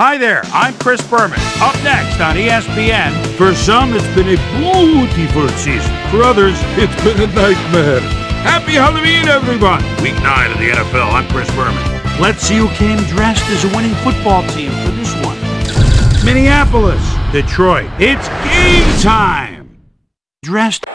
Hi there, I'm Chris Berman. Up next on ESPN, for some it's been a beautiful season. For others, it's been a nightmare. Happy Halloween, everyone! Week 9 of the NFL, I'm Chris Berman. Let's see who came dressed as a winning football team for this one. Minneapolis, Detroit, it's game time! Dressed...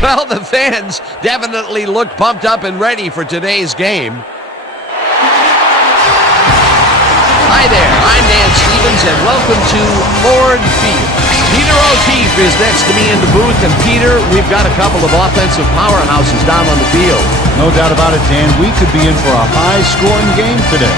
Well, the fans definitely look pumped up and ready for today's game. Hi there, I'm Dan Stevens, and welcome to Ford Field. Peter O'Keefe is next to me in the booth, and Peter, we've got a couple of offensive powerhouses down on the field. No doubt about it, Dan. We could be in for a high-scoring game today.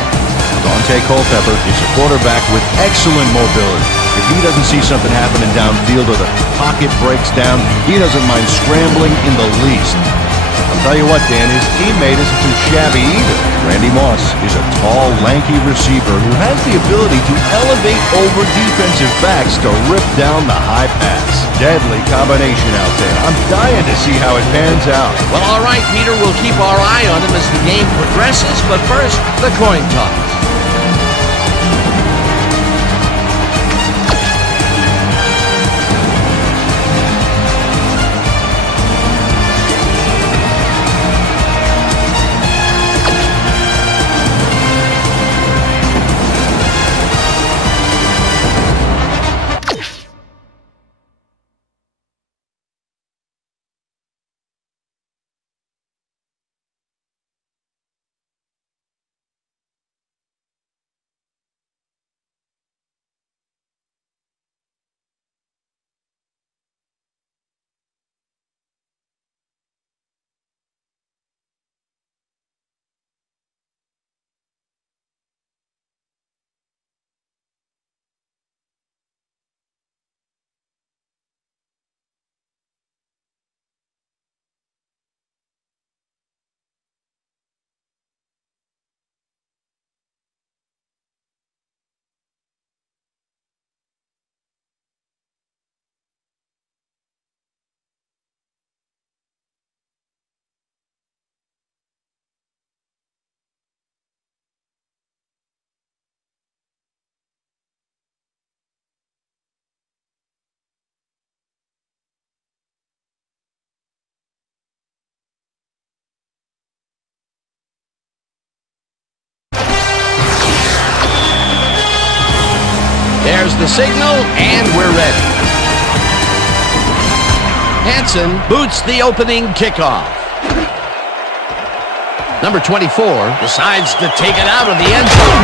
Dante Culpepper is a quarterback with excellent mobility. If he doesn't see something happening downfield or the pocket breaks down, he doesn't mind scrambling in the least. I'll tell you what, Dan, his teammate isn't too shabby either. Randy Moss is a tall, lanky receiver who has the ability to elevate over defensive backs to rip down the high pass. Deadly combination out there. I'm dying to see how it pans out. Well, all right, Peter, we'll keep our eye on him as the game progresses, but first, the coin toss. There's the signal, and we're ready. Hansen boots the opening kickoff. Number 24 decides to take it out of the end zone.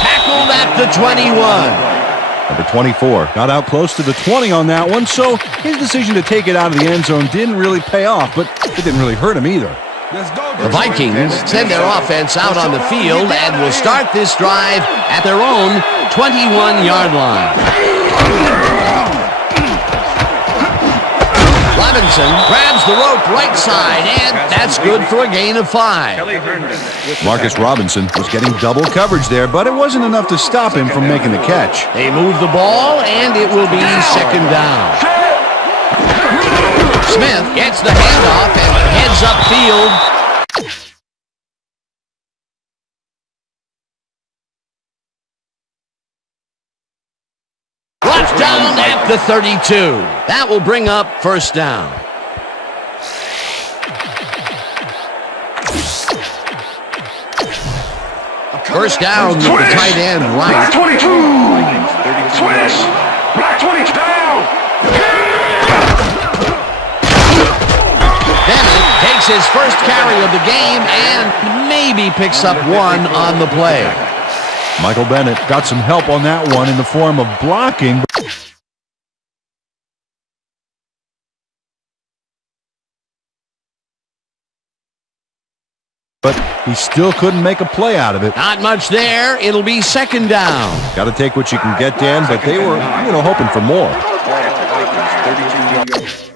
Tackled at the 21. Number 24 got out close to the 20 on that one, so his decision to take it out of the end zone didn't really pay off, but it didn't really hurt him either. The Vikings send their offense out on the field and will start this drive at their own 21-yard line. Robinson grabs the rope right side, and that's good for a gain of 5. Marcus Robinson was getting double coverage there, but it wasn't enough to stop him from making the catch. They move the ball, and it will be second down. Smith gets the handoff and heads upfield. Brought down at the 32. That will bring up first down. First down with the tight end right. Black 22. Swish. Black 20 down. Bennett takes his first carry of the game and maybe picks up one on the play. Michael Bennett got some help on that one in the form of blocking. But he still couldn't make a play out of it. Not much there. It'll be second down. Got to take what you can get, Dan, but they were, hoping for more. Vikings, 32 yards.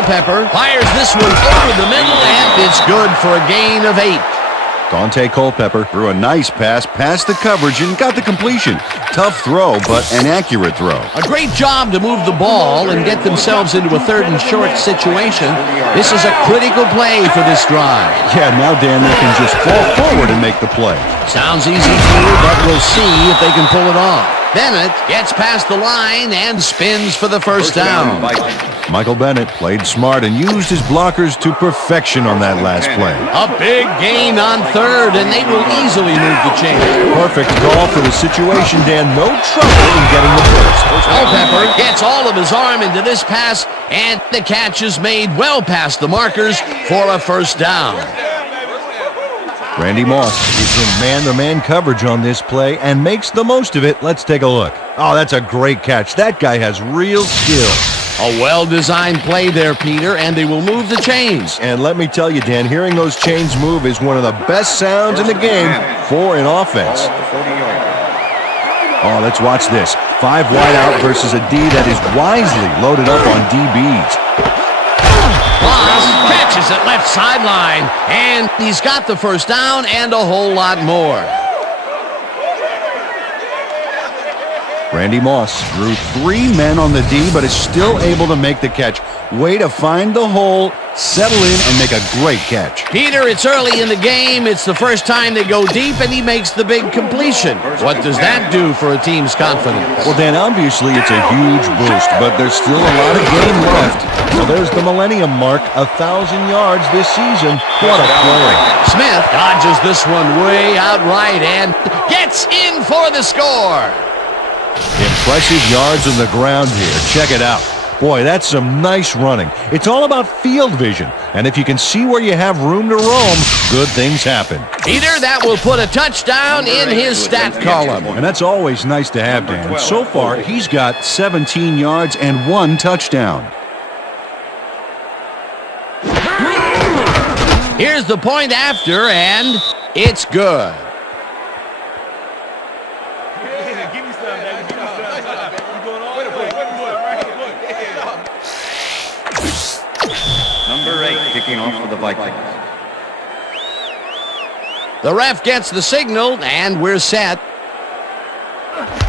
Culpepper fires this one over the middle, and it's good for a gain of 8. Dante Culpepper threw a nice pass past the coverage and got the completion. Tough throw, but an accurate throw. A great job to move the ball and get themselves into a 3rd and short situation. This is a critical play for this drive. Yeah, now, Dan, they can just fall forward and make the play. Sounds easy to you, but we'll see if they can pull it off. Bennett gets past the line and spins for the first down. Michael Bennett played smart and used his blockers to perfection on that last play. A big gain on 3rd, and they will easily move the chain. Perfect call for the situation, Dan. No trouble in getting the first. Culpepper gets all of his arm into this pass, and the catch is made well past the markers for a first down. Randy Moss is in man-to-man coverage on this play and makes the most of it. Let's take a look. Oh, that's a great catch. That guy has real skill. A well-designed play there, Peter, and they will move the chains. And let me tell you, Dan, hearing those chains move is one of the best sounds in the game for an offense. Oh, let's watch this. 5 wide out versus a D that is wisely loaded up on DBs. Moss catches it left sideline, and he's got the first down and a whole lot more. Randy Moss drew 3 men on the D, but is still able to make the catch. Way to find the hole, settle in, and make a great catch. Peter, it's early in the game. It's the first time they go deep, and he makes the big completion. What does that do for a team's confidence? Well, Dan, obviously it's a huge boost, but there's still a lot of game left. So there's the millennium mark, 1,000 yards this season. What a play. Smith dodges this one way out right and gets in for the score. Impressive yards on the ground here. Check it out. Boy, that's some nice running. It's all about field vision. And if you can see where you have room to roam, good things happen. Peter, that will put a touchdown in his stat column. And that's always nice to have, Dan. So far, he's got 17 yards and 1 touchdown. Here's the point after, and it's good. Number 8 kicking off for the Vikings. The ref gets the signal, and we're set.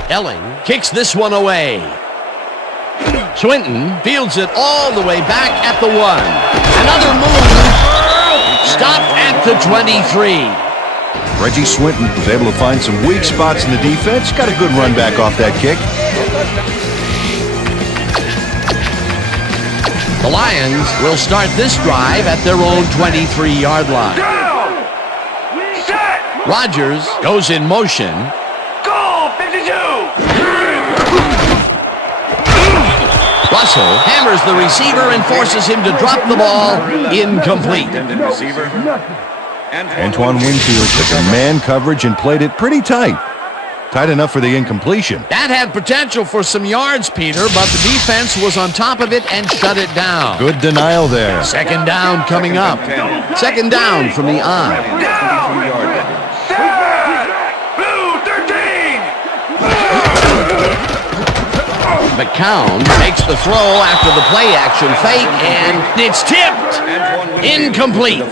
Elling kicks this one away. Swinton fields it all the way back at the 1. Another move. Stopped at the 23. Reggie Swinton was able to find some weak spots in the defense. Got a good run back off that kick. The Lions will start this drive at their own 23-yard line. Rodgers goes in motion. Goal 52. Russell hammers the receiver and forces him to drop the ball. Incomplete. Antoine Winfield took a man coverage and played it pretty tight. Tight enough for the incompletion. That had potential for some yards, Peter, but the defense was on top of it and shut it down. Good denial there. Second down coming up. Second down from the eye. Blue 13. McCown makes the throw after the play action fake, and it's tipped. Incomplete.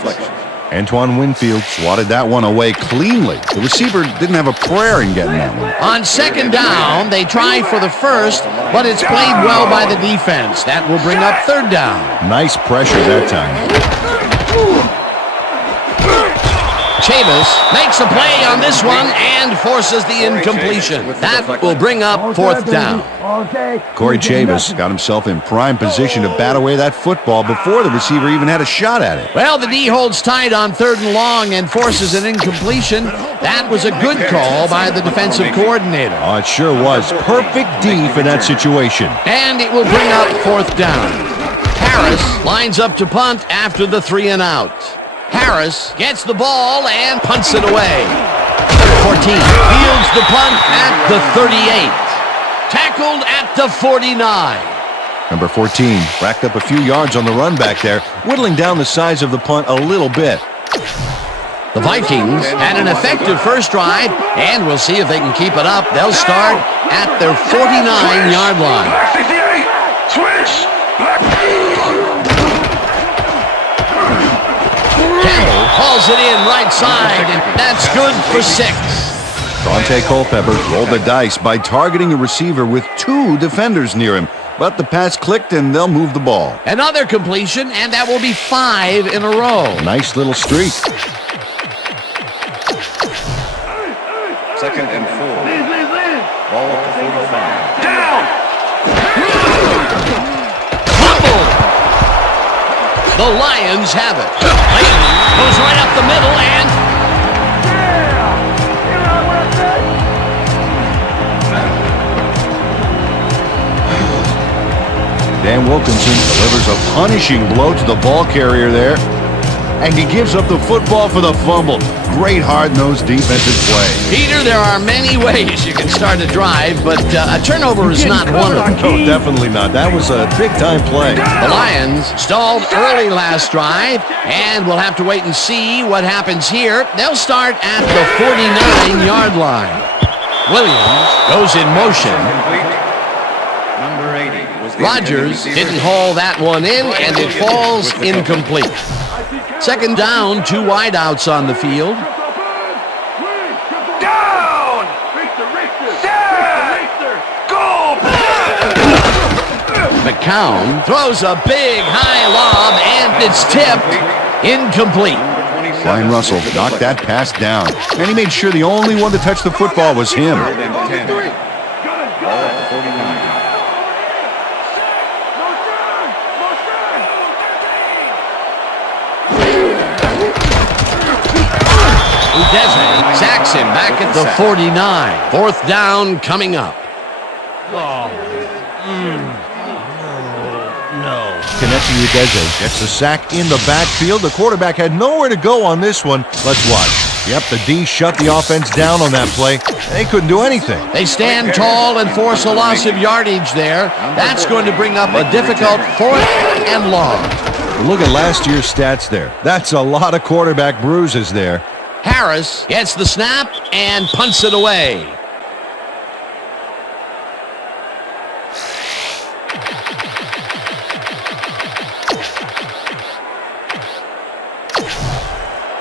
Antoine Winfield swatted that one away cleanly. The receiver didn't have a prayer in getting that one. On second down, they try for the first, but it's played well by the defense. That will bring up third down. Nice pressure that time. Chavis makes a play on this one and forces the incompletion. That will bring up fourth down. Corey Chavis got himself in prime position to bat away that football before the receiver even had a shot at it. Well, the D holds tight on third and long and forces an incompletion. That was a good call by the defensive coordinator. Oh, it sure was. Perfect D for that situation. And it will bring up fourth down. Harris lines up to punt after the 3 and out. Harris gets the ball and punts it away. 14 fields the punt at the 38. Tackled at the 49. Number 14 racked up a few yards on the run back there, whittling down the size of the punt a little bit. The Vikings had an effective first drive, and we'll see if they can keep it up. They'll start at their 49-yard line. Black 68. Switch. Black. Campbell hauls it in right side, and that's good for 6. Dante Culpepper rolled the dice by targeting a receiver with 2 defenders near him. But the pass clicked, and they'll move the ball. Another completion, and that will be 5 in a row. Nice little streak. 2nd and 4. Ball at the 45. Down! Fumble! The Lions have it. Layton goes right up the middle, and Dan Wilkinson delivers a punishing blow to the ball carrier there. And he gives up the football for the fumble. Great hard-nosed defensive play. Peter, there are many ways you can start a drive, but a turnover is not one of them. No, definitely not. That was a big-time play. The Lions stalled early last drive, and we'll have to wait and see what happens here. They'll start at the 49-yard line. Williams goes in motion. Number 80 was the Rodgers didn't haul that one in, and it falls incomplete. 2nd down, 2 wideouts on the field. Down! Go! McCown throws a big high lob, and it's tipped incomplete. Brian Russell knocked that pass down. And he made sure the only one to touch the football was him. 3rd and 10. Ball at the 49. Udeze sacks him back at the 49. 4th down coming up. Kenneth Udeze gets the sack in the backfield. The quarterback had nowhere to go on this one. Let's watch. Yep, the D shut the offense down on that play. They couldn't do anything. They stand tall and force a loss of yardage there. That's going to bring up a difficult 4th and long. Look at last year's stats there. That's a lot of quarterback bruises there. Harris gets the snap and punts it away.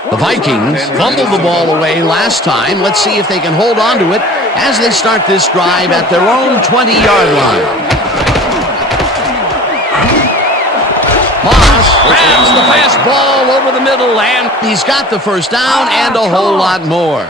The Vikings fumbled the ball away last time. Let's see if they can hold on to it as they start this drive at their own 20-yard line. Moss grabs the fastball over the middle, and he's got the 1st down and a whole lot more.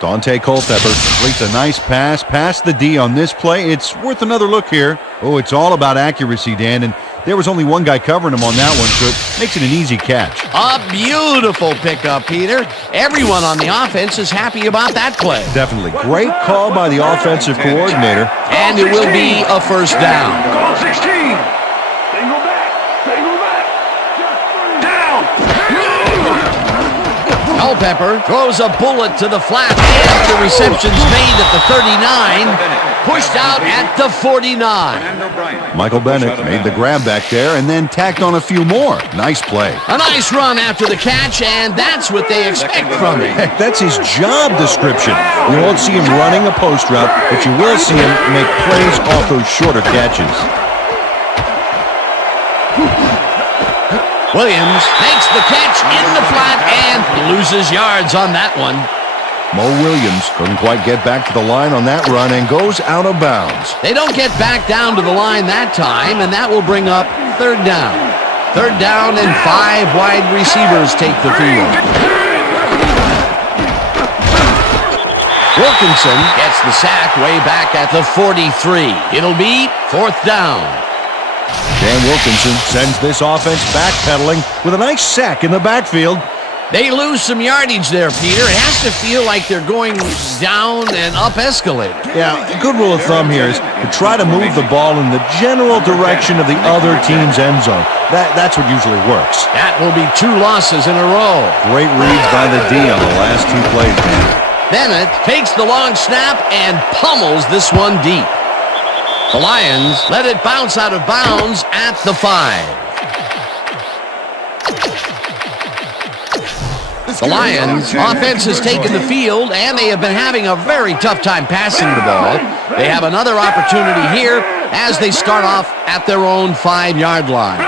Dante Culpepper completes a nice pass past the D on this play. It's worth another look here. Oh, it's all about accuracy, Dan, and there was only one guy covering him on that one, so it makes it an easy catch. A beautiful pickup, Peter. Everyone on the offense is happy about that play. Definitely. Great call by the offensive coordinator. And it will be a 1st down. Goal 16. Single back. Down. Culpepper throws a bullet to the flat, and the reception's made at the 39, pushed out at the 49. Michael Bennett made the grab back there and then tacked on a few more. Nice play. A nice run after the catch, and that's what they expect from him. Heck, that's his job description. You won't see him running a post route, but you will see him make plays off those shorter catches. Williams makes the catch in the flat and loses yards on that one. Mo Williams couldn't quite get back to the line on that run and goes out of bounds. They don't get back down to the line that time, and that will bring up 3rd down. 3rd down, and 5 wide receivers take the field. Wilkinson gets the sack way back at the 43. It'll be 4th down. Dan Wilkinson sends this offense backpedaling with a nice sack in the backfield. They lose some yardage there, Peter. It has to feel like they're going down and up escalator. Yeah, a good rule of thumb here is to try to move the ball in the general direction of the other team's end zone. That's what usually works. That will be 2 losses in a row. Great reads by the D on the last 2 plays, man. Bennett takes the long snap and pummels this one deep. The Lions let it bounce out of bounds at the 5. The Lions offense has taken the field, and they have been having a very tough time passing the ball. They have another opportunity here as they start off at their own 5-yard line.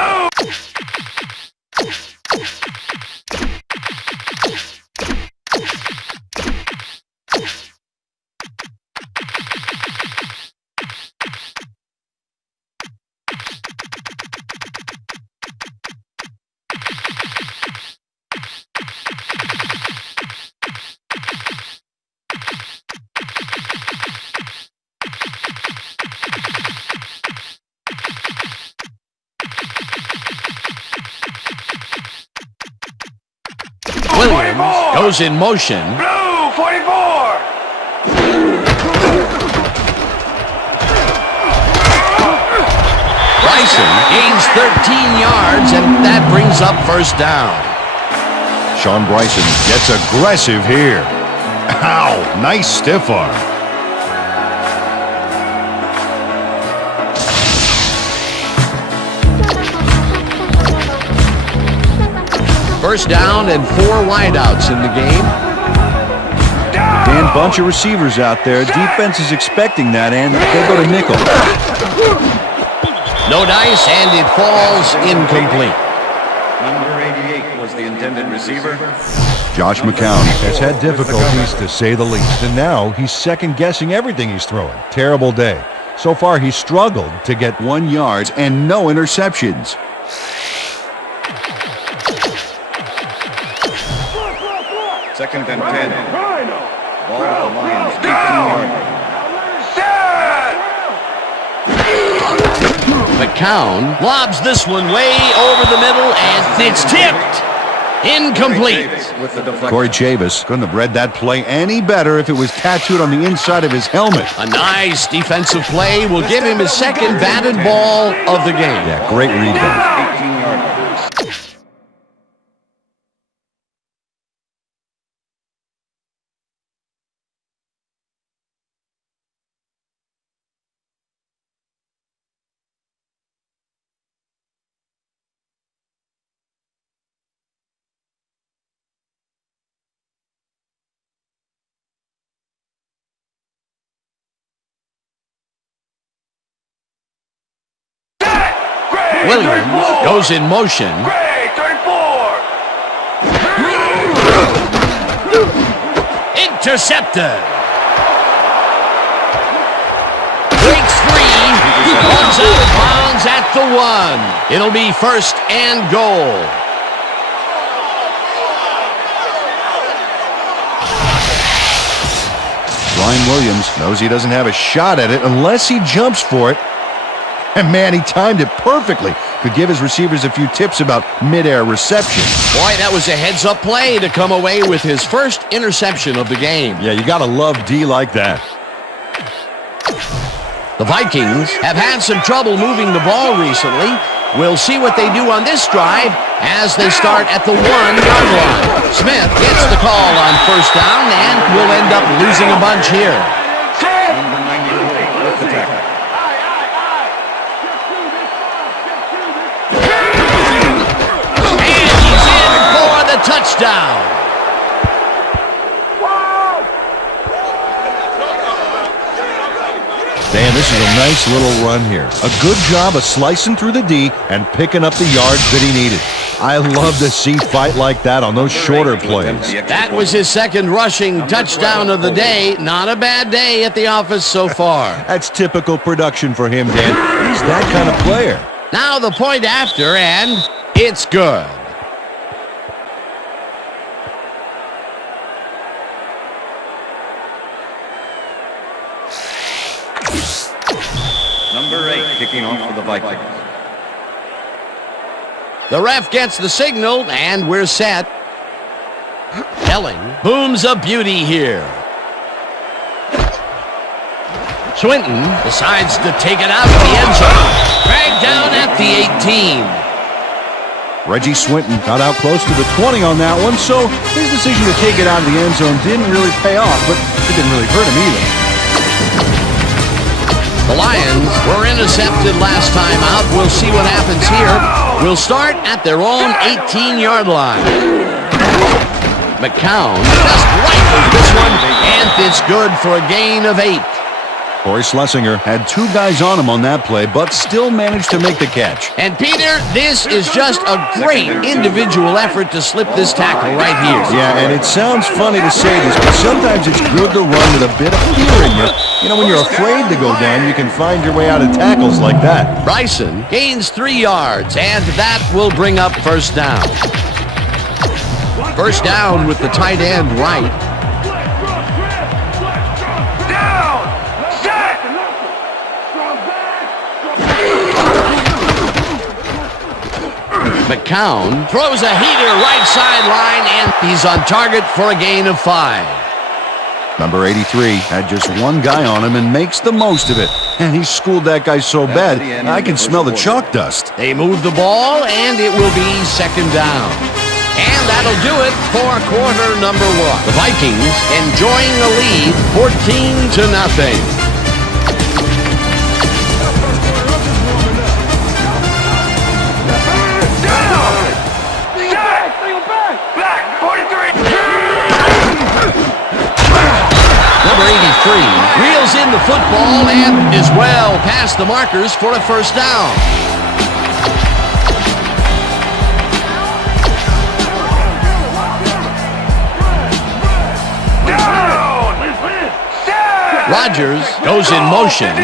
Goes in motion. Blue 44. Bryson gains 13 yards, and that brings up first down. Sean Bryson gets aggressive here. Ow, nice stiff arm. First down and 4 wideouts in the game. Dan, bunch of receivers out there. Defense is expecting that, and they go to nickel. No dice, and it falls incomplete. Number 88 was the intended receiver. Josh McCown has had difficulties, to say the least, and now he's second-guessing everything he's throwing. Terrible day. So far, he's struggled to get 1 yard and no interceptions. Second and 10. Ball at the Lions, 18-yard. McCown lobs this one way over the middle, and it's tipped. Incomplete. With the deflection. Corey Chavis couldn't have read that play any better if it was tattooed on the inside of his helmet. A nice defensive play will give him his second batted ball of the game. Yeah, great read there. 18-yard. Williams goes in motion. Gray 34. Intercepted. Breaks free. Runs out of bounds at the 1. It'll be first and goal. Ryan Williams knows he doesn't have a shot at it unless he jumps for it. And man, he timed it perfectly. Could give his receivers a few tips about mid-air reception. Boy, that was a heads-up play to come away with his first interception of the game. Yeah, you gotta love D like that. The Vikings have had some trouble moving the ball recently. We'll see what they do on this drive as they start at the 1-yard line. Smith gets the call on first down and will end up losing a bunch here. Number 94 with the tackle. And he's in for the touchdown. Dan, this is a nice little run here. A good job of slicing through the D and picking up the yards that he needed. I love to see fight like that on those shorter plays. That was his second rushing touchdown of the day. Not a bad day at the office so far. That's typical production for him, Dan. He's that kind of player. Now the point after, and it's good. Number 8 kicking off for the Vikings. The ref gets the signal, and we're set. Helling booms a beauty here. Swinton decides to take it out of the end zone. Dragged down at the 18. Reggie Swinton got out close to the 20 on that one, so his decision to take it out of the end zone didn't really pay off, but it didn't really hurt him either. The Lions were intercepted last time out. We'll see what happens here. We'll start at their own 18-yard line. McCown just rifles this one, and it's good for a gain of 8. Corey Schlesinger had 2 guys on him on that play, but still managed to make the catch. And Peter, this is just a great individual effort to slip this tackle right here. Yeah, and it sounds funny to say this, but sometimes it's good to run with a bit of fear in you. You know, when you're afraid to go down, you can find your way out of tackles like that. Bryson gains 3 yards, and that will bring up first down. First down with the tight end right. McCown throws a heater right sideline, and he's on target for a gain of 5. Number 83 had just one guy on him and makes the most of it. And he schooled that guy so bad, I can smell the chalk dust. They move the ball, and it will be second down. And that'll do it for quarter number 1. The Vikings enjoying a lead, 14-0. Number 83 reels in the football and is well past the markers for a first down. Rodgers goes in motion.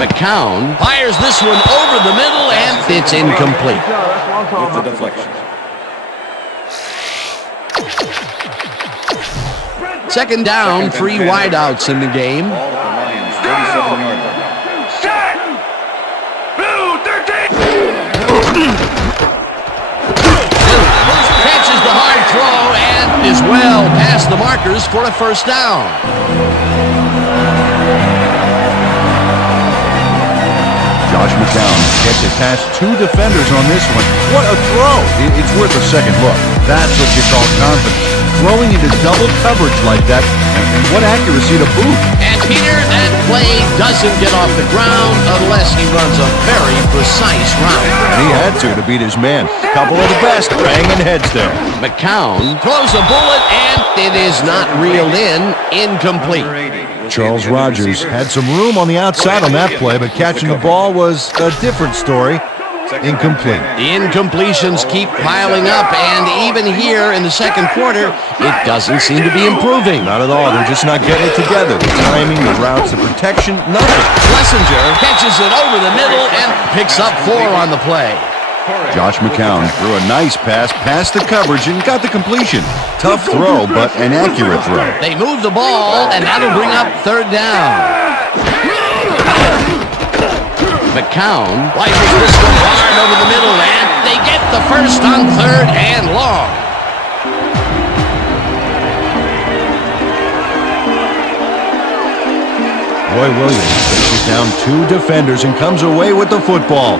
McCown fires this one over the middle, and it's incomplete. With the deflection. Second down, 3 wideouts in the game. Ball at the Lions, 37-yard line. Set! Blue, 13! Catches the hard throw and is well past the markers for a first down. Josh McCown gets it past 2 defenders on this one. What a throw! It's worth a second look. That's what you call confidence. Throwing into double coverage like that, and what accuracy to boot. And Peter, that play doesn't get off the ground unless he runs a very precise route. And he had to beat his man. Couple of the best banging heads there. McCown throws a bullet, and it is not reeled in. Incomplete. Charles Rodgers had some room on the outside on that play, but catching the ball was a different story. Incomplete. The incompletions keep piling up, and even here in the second quarter, it doesn't seem to be improving. Not at all. They're just not getting it together. The timing, the routes, the protection, nothing. Schlesinger catches it over the middle and picks up 4 on the play. Josh McCown threw a nice pass past the coverage and got the completion. Tough throw, but an accurate throw. They move the ball, and that'll bring up third down. McCown rifles this one hard over the middle, and they get the first on third and long. Roy Williams faces down 2 defenders and comes away with the football.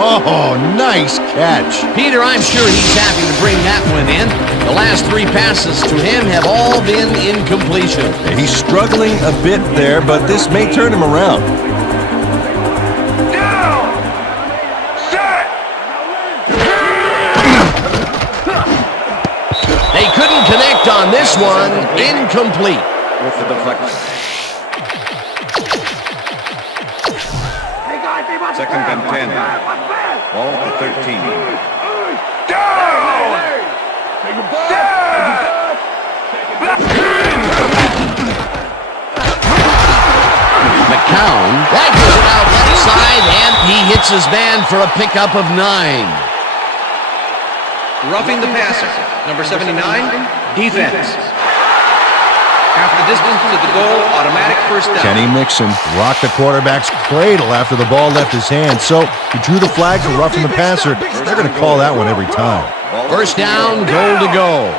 Oh, nice catch. Peter, I'm sure he's happy to bring that one in. The last 3 passes to him have all been incompletion. He's struggling a bit there, but this may turn him around. They couldn't connect on this one. Incomplete. With the deflection. Second and 10. Ball at the 13. McCown rifles it out left side, and he hits his man for a pickup of 9. Roughing the passer, number 79, defense. Half the distance to the goal, automatic first down. Kenny Mixon rocked the quarterback's cradle after the ball left his hand, so he drew the flag for roughing the passer. They're going to call that one every time. First down, goal to go.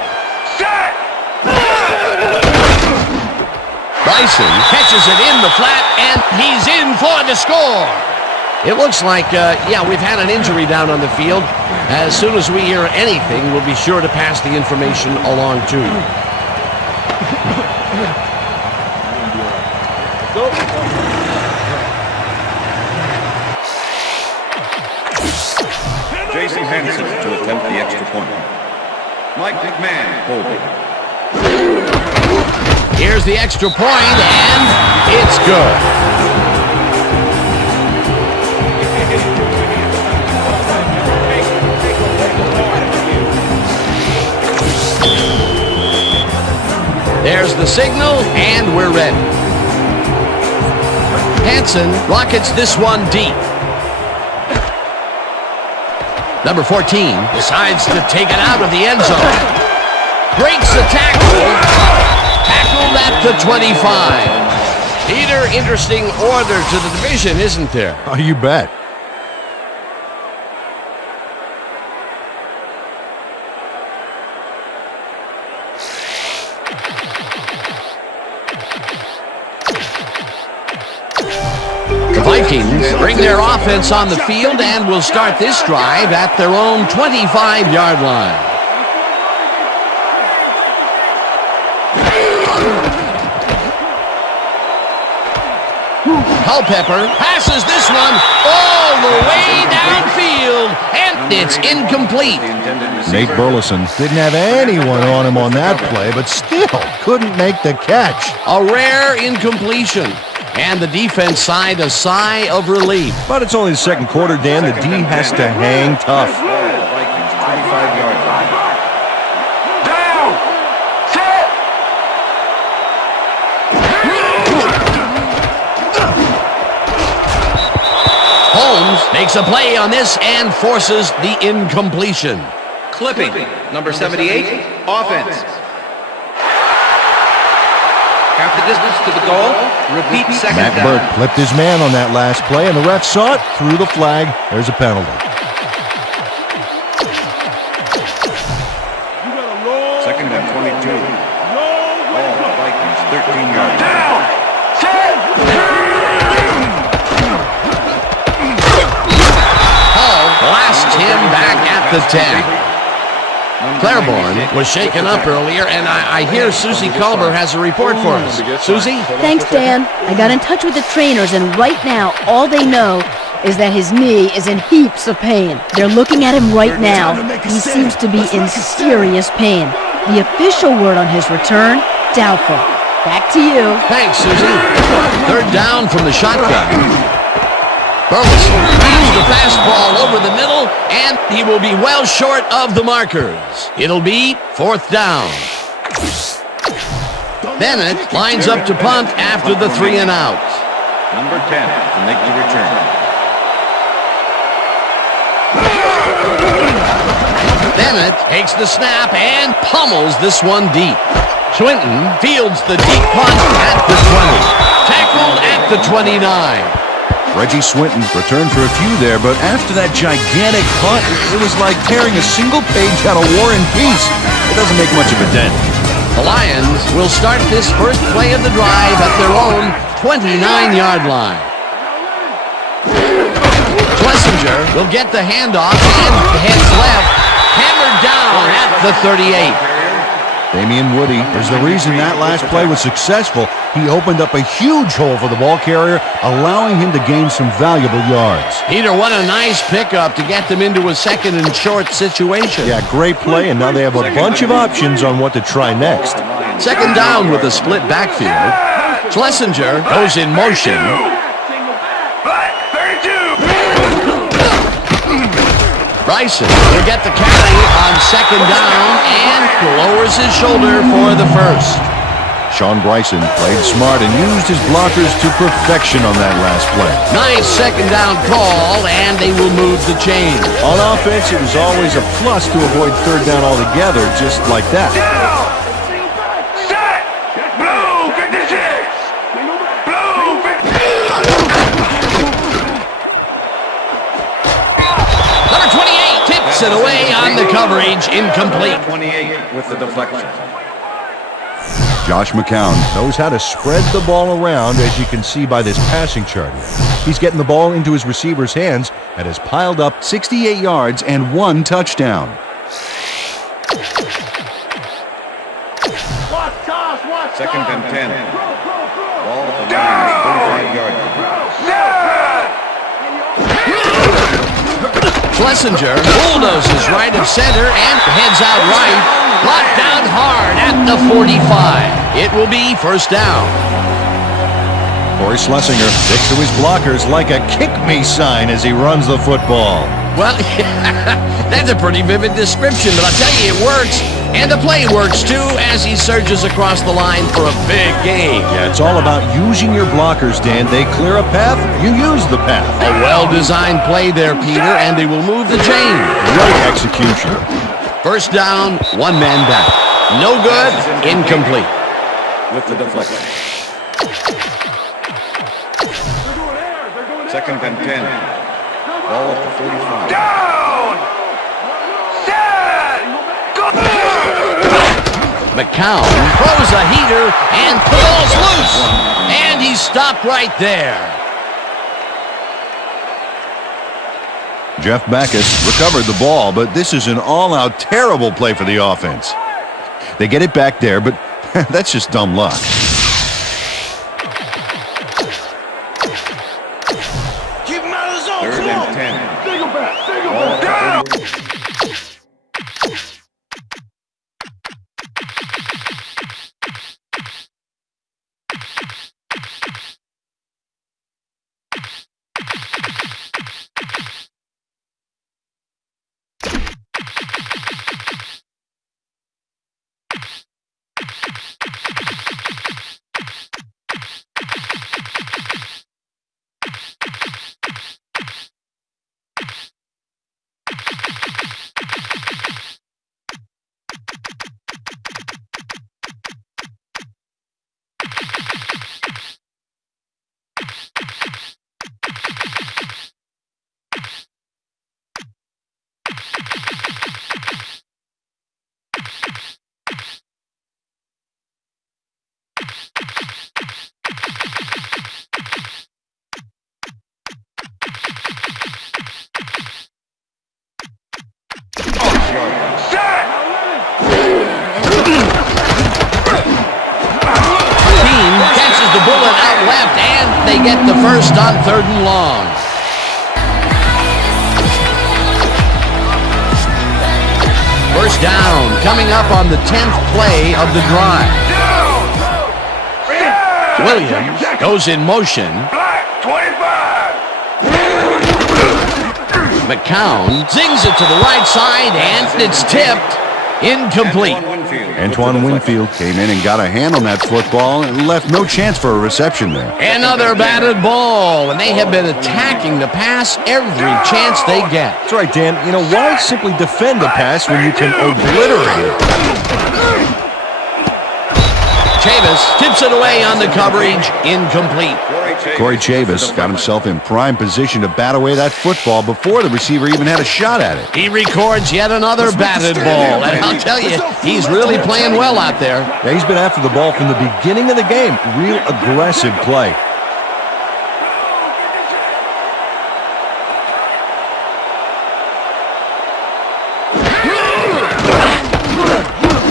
Bryson catches it in the flat, and he's in for the score. It looks like, we've had an injury down on the field. As soon as we hear anything, we'll be sure to pass the information along to you. Jason Hansen to attempt the extra point. Mike McMahon holding. Here's the extra point, and it's good. There's the signal, and we're ready. Hansen rockets this one deep. Number 14 decides to take it out of the end zone. Breaks the tackle. Tackled at the 25. Peter, interesting order to the division, isn't there? Oh, you bet. Vikings bring their offense on the field and will start this drive at their own 25-yard line. Culpepper passes this one all the way downfield, and it's incomplete. Nate Burleson didn't have anyone on him on that play, but still couldn't make the catch. A rare incompletion, and the defense sighed a sigh of relief. But it's only the second quarter, Dan. The D has to hang tough. Vikings, 25-yard line. Down! Set! Holmes makes a play on this and forces the incompletion. Clipping, number 78, offense. Half the distance to the goal. Repeat second Matt down. Burke flipped his man on that last play, and the ref saw it, threw the flag. There's a penalty. Second and 22. Ball, Vikings, 13 yards. Down! Set! Hall blasts him back at the 10. Claiborne was shaken up earlier, and I hear Susie Culber has a report for us. Susie? Thanks, Dan. I got in touch with the trainers, and right now, all they know is that his knee is in heaps of pain. They're looking at him right now. He seems to be in serious pain. The official word on his return, doubtful. Back to you. Thanks, Susie. Third down from the shotgun. Burleson throws the fastball over the middle, and he will be well short of the markers. It'll be fourth down. Bennett lines up to punt after the 3 and out. Number 10 to make the return. Bennett takes the snap and pummels this one deep. Swinton fields the deep punt at the 20. Tackled at the 29. Reggie Swinton returned for a few there, but after that gigantic punt, it was like tearing a single page out of War and Peace. It doesn't make much of a dent. The Lions will start this first play of the drive at their own 29-yard line. Schlesinger will get the handoff and heads left, hammered down at the 38. Damian Woody is the reason that last play was successful. He opened up a huge hole for the ball carrier, allowing him to gain some valuable yards. Peter, what a nice pickup to get them into a second and short situation. Yeah, great play, and now they have a bunch of options on what to try next. Second down with a split backfield. Schlesinger goes in motion. Black, 32! Bryson will get the carry on second down and lowers his shoulder for the first. Sean Bryson played smart and used his blockers to perfection on that last play. Nice second down call, and they will move the chain. On offense, it was always a plus to avoid third down altogether, just like that. Down! Set! Blue 56! Blue 56! Number 28 tips it away on the coverage, incomplete. 28 with the deflection. Josh McCown knows how to spread the ball around, as you can see by this passing chart here. He's getting the ball into his receiver's hands and has piled up 68 yards and 1 touchdown. Second and 10. Ball at the Lions, 35-yard line. Schlesinger bulldozes right of center and heads out right. Brought down hard at the 45. It will be first down. Corey Schlesinger sticks to his blockers like a kick-me sign as he runs the football. Well, that's a pretty vivid description, but I'll tell you, it works. And the play works, too, as he surges across the line for a big gain. Yeah, it's all about using your blockers, Dan. They clear a path, you use the path. A well-designed play there, Peter, and they will move the chain. Great execution. First down, 1 man back. No good, incomplete. With the deflection. Second and 10. Ball at the 45. Down! Set! Go! McCown throws a heater and pulls loose. And he's stopped right there. Jeff Backus recovered the ball, but this is an all-out terrible play for the offense. They get it back there, but that's just dumb luck. Keep him out of the zone. Third Come on. and 10. Take him back. Take him back. Down. Catches the bullet out left, and they get the first on 3rd and long. First down, coming up on the 10th play of the drive. Williams goes in motion. Black 25. McCown zings it to the right side, and it's tipped. Incomplete. Antoine Winfield came in and got a hand on that football and left no chance for a reception there. Another batted ball, and they have been attacking the pass every chance they get. That's right, Dan. You know, why simply defend the pass when you can obliterate it? Chavis tips it away on the coverage. Incomplete. Corey Chavis got himself in prime position to bat away that football before the receiver even had a shot at it. He records yet another batted ball, and I'll tell you, he's really playing well out there. Yeah, he's been after the ball from the beginning of the game. Real aggressive play.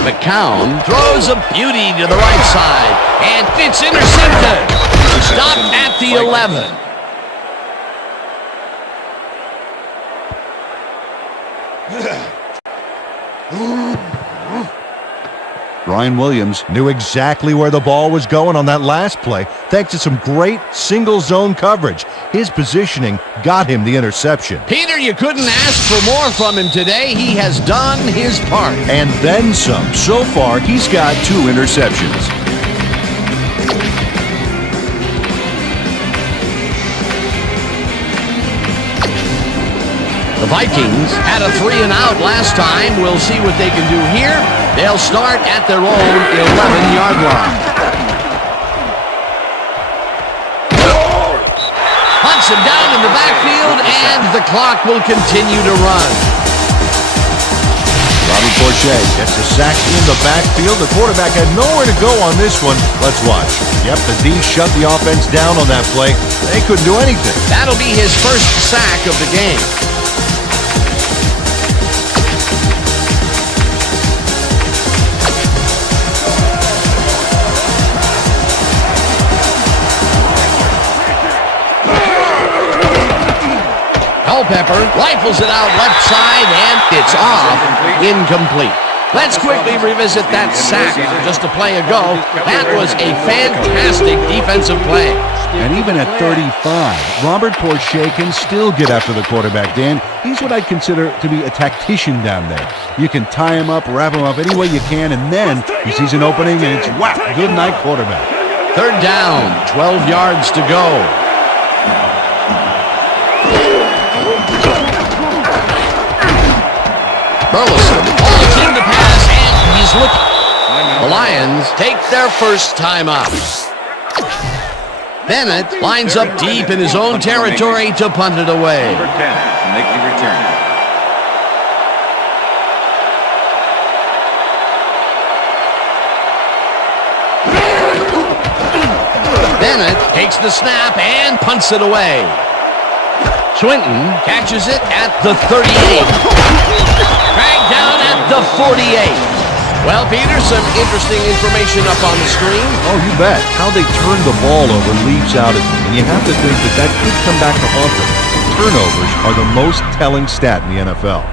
McCown throws a beauty to the right side, and it's intercepted. Stopped at the 11. Ryan Williams knew exactly where the ball was going on that last play, thanks to some great single zone coverage. His positioning got him the interception. Peter, you couldn't ask for more from him today. He has done his part. And then some. So far, he's got 2 interceptions. The Vikings had a 3-and-out last time. We'll see what they can do here. They'll start at their own 11-yard line. Hunts him down in the backfield, and the clock will continue to run. Robert Porcher gets a sack in the backfield. The quarterback had nowhere to go on this one. Let's watch. Yep, the D shut the offense down on that play. They couldn't do anything. That'll be his first sack of the game. Culpepper rifles it out left side, and it's off. Incomplete. Let's quickly revisit that sack just a play ago. That was a fantastic defensive play. And even at 35, Robert Porcher can still get after the quarterback, Dan. He's what I'd consider to be a tactician down there. You can tie him up, wrap him up any way you can, and then he sees an opening, and it's whack, good night quarterback. 3rd down, 12 yards to go. Burleson falls in the pass, and he's looking. The Lions take their first time out. Bennett lines up deep in his own territory to punt it away. Number 10 to make the return. Bennett takes the snap and punts it away. Swinton catches it at the 38. Dragged down at the 48. Well, Peter, some interesting information up on the screen. Oh, you bet. How they turn the ball over leaps out at me, and you have to think that that could come back to haunt them. Turnovers are the most telling stat in the NFL.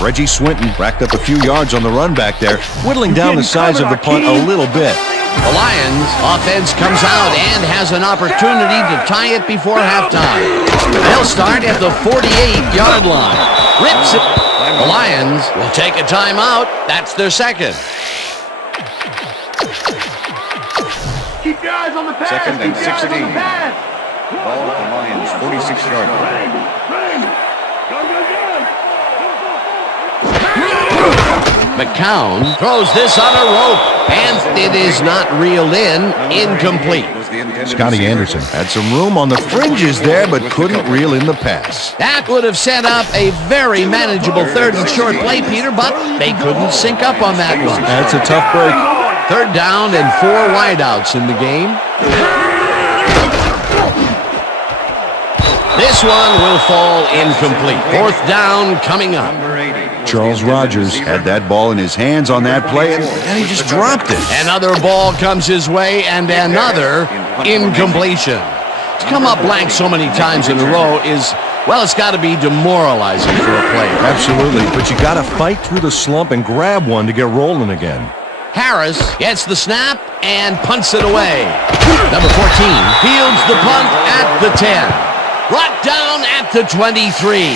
Reggie Swinton racked up a few yards on the run back there, whittling down the size of the punt a little bit. The Lions offense comes out and has an opportunity to tie it before halftime. They'll start at the 48-yard line. Rips it. The Lions will take a timeout. That's their second. Keep your eyes on the pass. Second and 16. Ball at the Lions, 46-yard line. McCown throws this on a rope, and it is not reeled in. Incomplete. Scotty Anderson had some room on the fringes there, but couldn't reel in the pass. That would have set up a very manageable third and short play, Peter, but they couldn't sync up on that one. That's a tough break. Third down and 4 wideouts in the game. This one will fall incomplete. Fourth down coming up. Charles Rogers had that ball in his hands on that play, and he just dropped it. Another ball comes his way, and another incompletion. To come up blank so many times in a row is, well, it's got to be demoralizing for a player. Absolutely, but you got to fight through the slump and grab one to get rolling again. Harris gets the snap and punts it away. Number 14 fields the punt at the 10. Brought down at the 23.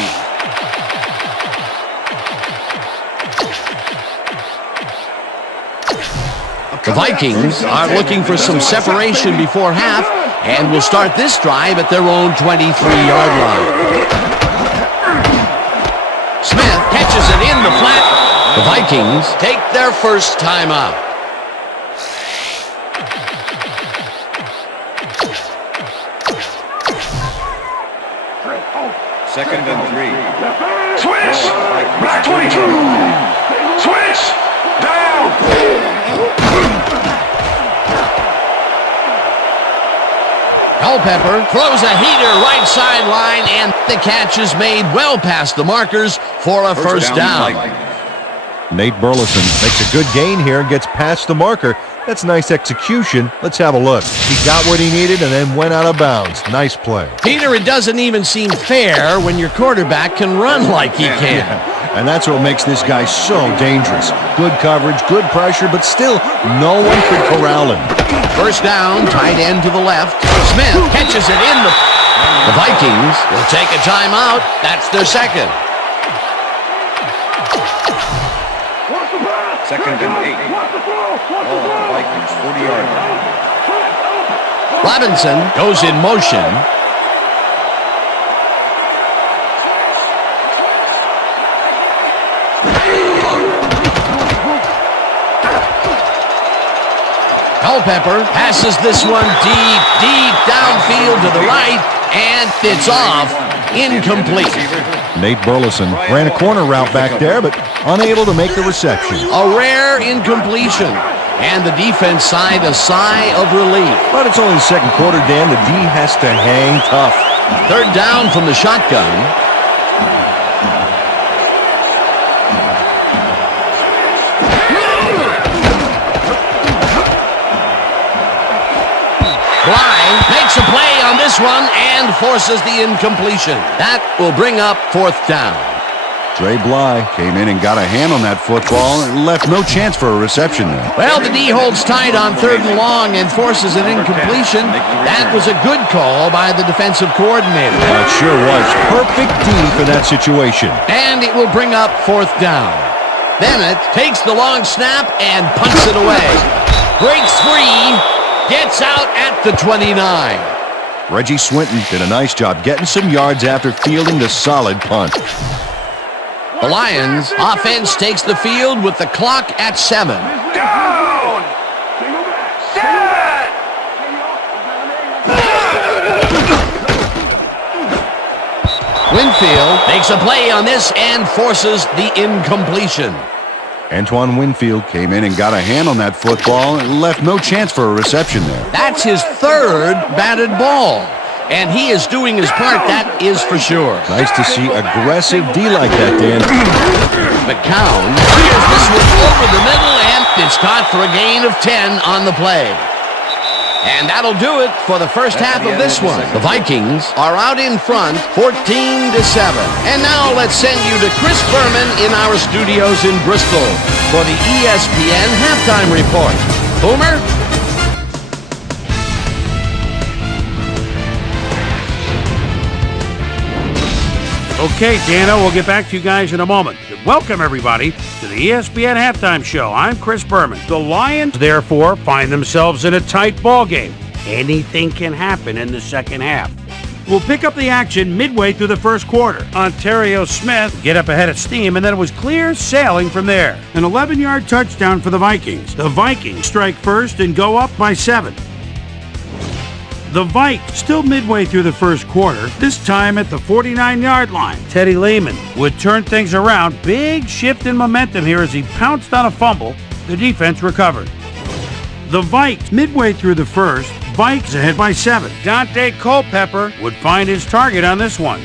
The Vikings are looking for some separation before half and will start this drive at their own 23-yard line. Smith catches it in the flat. The Vikings take their first timeout. Second and 3. Switch! Black 22! Switch! Down! Culpepper throws a heater right sideline, and the catch is made well past the markers for a first down. Nate Burleson makes a good gain here and gets past the marker. That's nice execution. Let's have a look. He got what he needed and then went out of bounds. Nice play. Peter, it doesn't even seem fair when your quarterback can run like he can. And that's what makes this guy so dangerous. Good coverage, good pressure, but still, no one could corral him. First down, tight end to the left. Smith catches it in the... The Vikings will take a timeout. That's their second. Second and 8. Ball at the Vikings, 40-yard line. Robinson goes in motion. Culpepper passes this one deep downfield to the right, and it's off. Incomplete. Nate Burleson ran a corner route back there, but unable to make the reception. A rare incompletion. And the defense sighed a sigh of relief. But it's only the second quarter, Dan. The D has to hang tough. Third down from the shotgun. Bly makes a play on this one and forces the incompletion. That will bring up fourth down. Dre Bly came in and got a hand on that football and left no chance for a reception there. Well, the D holds tight on third and long and forces an incompletion. That was a good call by the defensive coordinator. Well, it sure was. Perfect D for that situation. And it will bring up fourth down. Bennett takes the long snap and punts it away. Breaks free, gets out at the 29. Reggie Swinton did a nice job getting some yards after fielding the solid punt. The Lions offense takes the field with the clock at 7. Down! Set! Winfield makes a play on this and forces the incompletion. Antoine Winfield came in and got a hand on that football and left no chance for a reception there. That's his third batted ball. And he is doing his part, that is for sure. Nice to see aggressive D like that, Dan. McCown clears this one over the middle, and it's caught for a gain of 10 on the play. And that'll do it for the first half of this one. The Vikings are out in front, 14-7. And now let's send you to Chris Berman in our studios in Bristol for the ESPN halftime report. Boomer? Okay, Dano, we'll get back to you guys in a moment. Welcome, everybody, to the ESPN Halftime Show. I'm Chris Berman. The Lions, therefore, find themselves in a tight ball game. Anything can happen in the second half. We'll pick up the action midway through the first quarter. Ontario Smith get up ahead of steam, and then it was clear sailing from there. An 11-yard touchdown for the Vikings. The Vikings strike first and go up by 7. The Vikes still midway through the first quarter, this time at the 49-yard line. Teddy Lehman would turn things around. Big shift in momentum here as he pounced on a fumble. The defense recovered. The Vikes midway through the first, Vikes ahead by 7. Dante Culpepper would find his target on this one.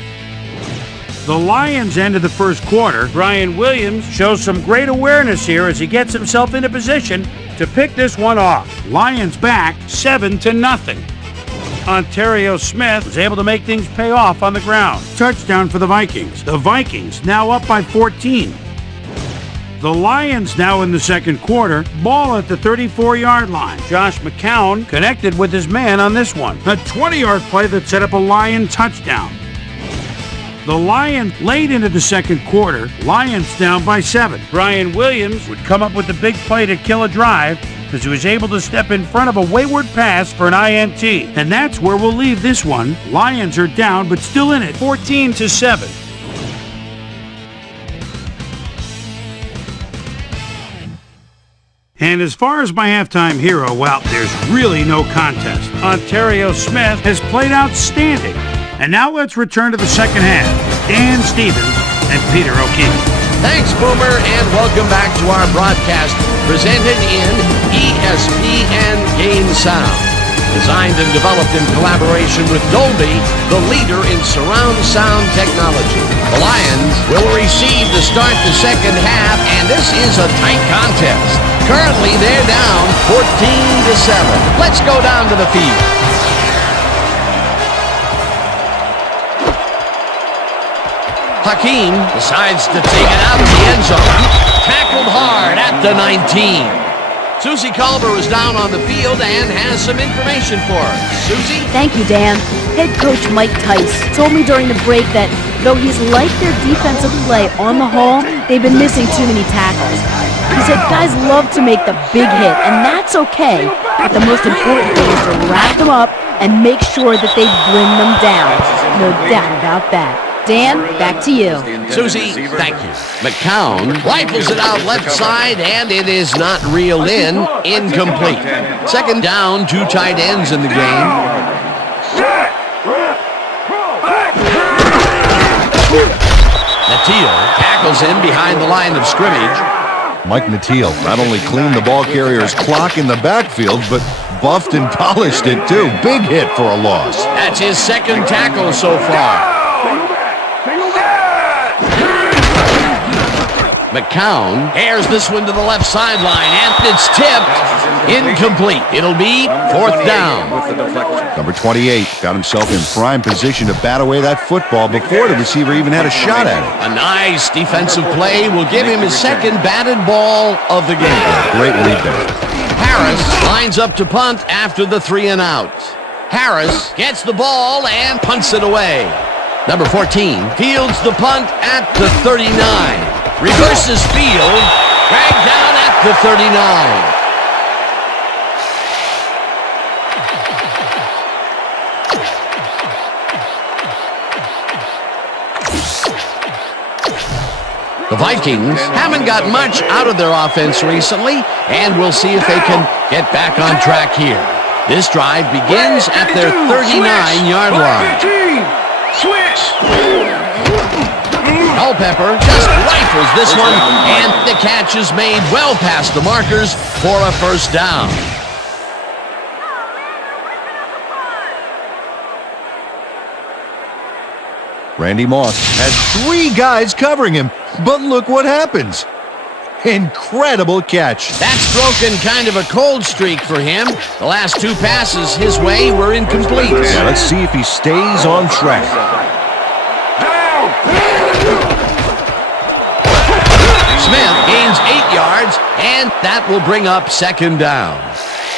The Lions ended the first quarter. Brian Williams shows some great awareness here as he gets himself into position to pick this one off. Lions back 7-0. Ontario Smith was able to make things pay off on the ground. Touchdown for the Vikings. The Vikings now up by 14. The Lions now in the second quarter, ball at the 34-yard line. Josh McCown connected with his man on this one. A 20-yard play that set up a Lion touchdown. The Lions late into the second quarter, Lions down by 7. Brian Williams would come up with the big play to kill a drive because he was able to step in front of a wayward pass for an INT. And that's where we'll leave this one. Lions are down, but still in it, 14-7. And as far as my halftime hero, well, there's really no contest. Ontario Smith has played outstanding. And now let's return to the second half. Dan Stevens and Peter O'Keefe. Thanks, Boomer, and welcome back to our broadcast presented in ESPN Game Sound. Designed and developed in collaboration with Dolby, the leader in surround sound technology. The Lions will receive to start the second half, and this is a tight contest. Currently, they're down 14-7. Let's go down to the field. Hakeem decides to take it out of the end zone. Tackled hard at the 19. Susie Culver is down on the field and has some information for us. Susie? Thank you, Dan. Head coach Mike Tice told me during the break that though he's liked their defensive play on the whole, they've been missing too many tackles. He said guys love to make the big hit, and that's okay, but the most important thing is to wrap them up and make sure that they bring them down. No doubt about that. Dan, back to you. Susie, thank you. McCown rifles it out left side, and it is not reeled in. Incomplete. Second down, 2 tight ends in the game. Natil tackles him behind the line of scrimmage. Mike Natil not only cleaned the ball carrier's clock in the backfield, but buffed and polished it too. Big hit for a loss. That's his second tackle so far. McCown airs this one to the left sideline, and it's tipped. Incomplete. It'll be 4th down. Number 28 got himself in prime position to bat away that football before the receiver even had a shot at it. A nice defensive play will give him his second batted ball of the game. Great lead there. Harris lines up to punt after the 3 and out. Harris gets the ball and punts it away. Number 14 fields the punt at the 39. Reverses field, dragged down at the 39. The Vikings haven't got much out of their offense recently, and we'll see if they can get back on track here. This drive begins at their 39-yard line. Culpepper just rifles this one, and the catch is made well past the markers for a first down. Randy Moss has 3 guys covering him, but look what happens. Incredible catch. That's broken kind of a cold streak for him. The last 2 passes his way were incomplete. Yeah, let's see if he stays on track. Smith gains 8 yards, and that will bring up 2nd down.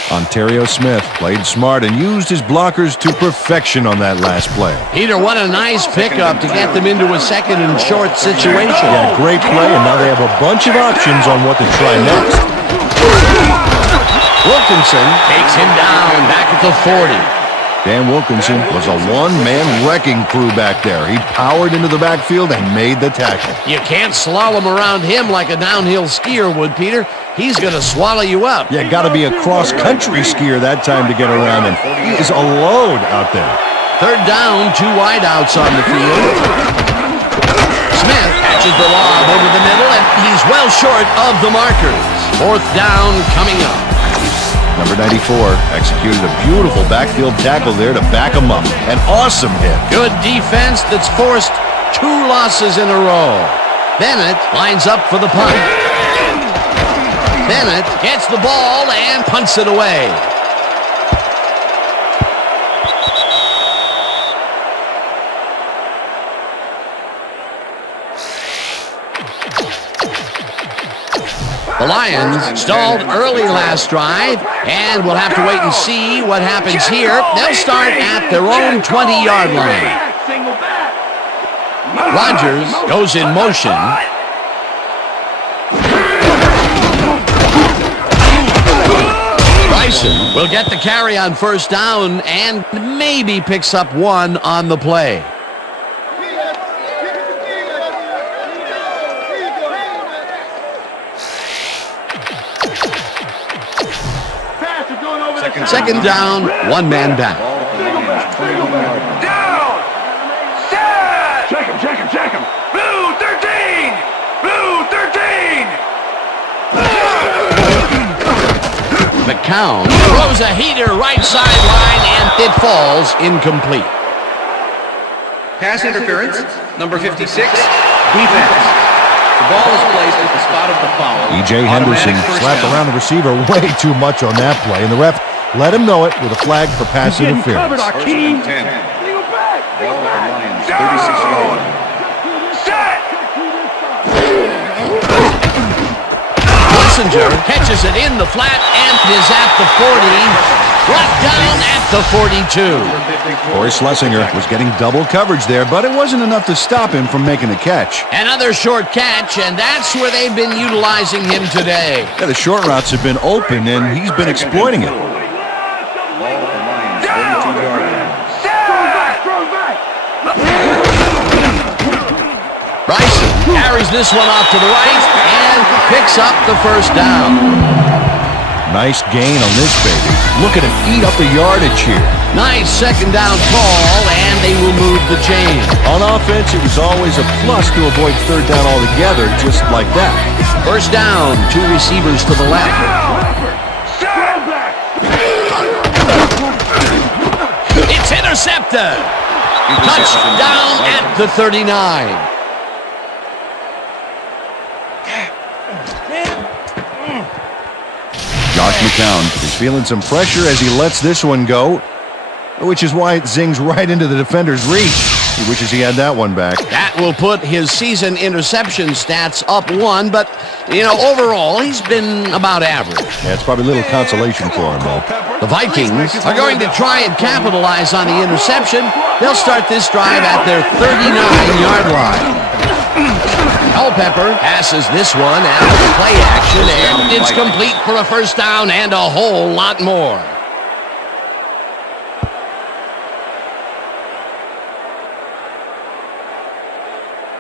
Ontario Smith played smart and used his blockers to perfection on that last play. Peter, what a nice pickup to get them into a 2nd and short situation. Yeah, great play, and now they have a bunch of options on what to try next. Wilkinson takes him down back at the 40. Dan Wilkinson was a one-man wrecking crew back there. He powered into the backfield and made the tackle. You can't slalom around him like a downhill skier would, Peter. He's going to swallow you up. Yeah, got to be a cross-country skier that time to get around him. He is a load out there. 3rd down, 2 wideouts on the field. Smith catches the lob over the middle, and he's well short of the markers. 4th down coming up. Number 94 executed a beautiful backfield tackle there to back him up. An awesome hit. Good defense that's forced 2 losses in a row. Bennett lines up for the punt. Bennett gets the ball and punts it away. The Lions stalled early last drive, and we'll have to wait and see what happens here. They'll start at their own 20-yard line. Rodgers goes in motion. Bryson will get the carry on 1st down and maybe picks up 1 on the play. Second down, 1 man back. Down! Set! Check him. Blue 13! Blue 13! McCown throws a heater right sideline, and it falls incomplete. Pass interference, number 56, defense. The ball is placed at the spot of the foul. E.J. Henderson slapped around the receiver way too much on that play, and the ref let him know it with a flag for pass interference. 1st and 10. Ball with the Lions, 36 yards. Set! Messenger catches it in the flat and is at the 40. Brought down at the 42. Corey Schlesinger was getting double coverage there, but it wasn't enough to stop him from making the catch. Another short catch, and that's where they've been utilizing him today. Yeah, the short routes have been open, and he's been exploiting it. Ball with the Lions, 32-yard line. Bryson carries this one off to the right and picks up the 1st down. Nice gain on this baby. Look at him eat up the yardage here. Nice 2nd down call, and they will move the chain. On offense, it was always a plus to avoid 3rd down altogether, just like that. 1st down, 2 receivers to the left. It's intercepted. Touchdown at the 39. Josh McCown is feeling some pressure as he lets this one go, which is why it zings right into the defender's reach. He wishes he had that one back. That will put his season interception stats up 1, but, overall, he's been about average. Yeah, it's probably a little consolation for him, though. The Vikings are going to try and capitalize on the interception. They'll start this drive at their 39-yard line. Culpepper passes this one after the play action, and it's complete for a 1st down and a whole lot more.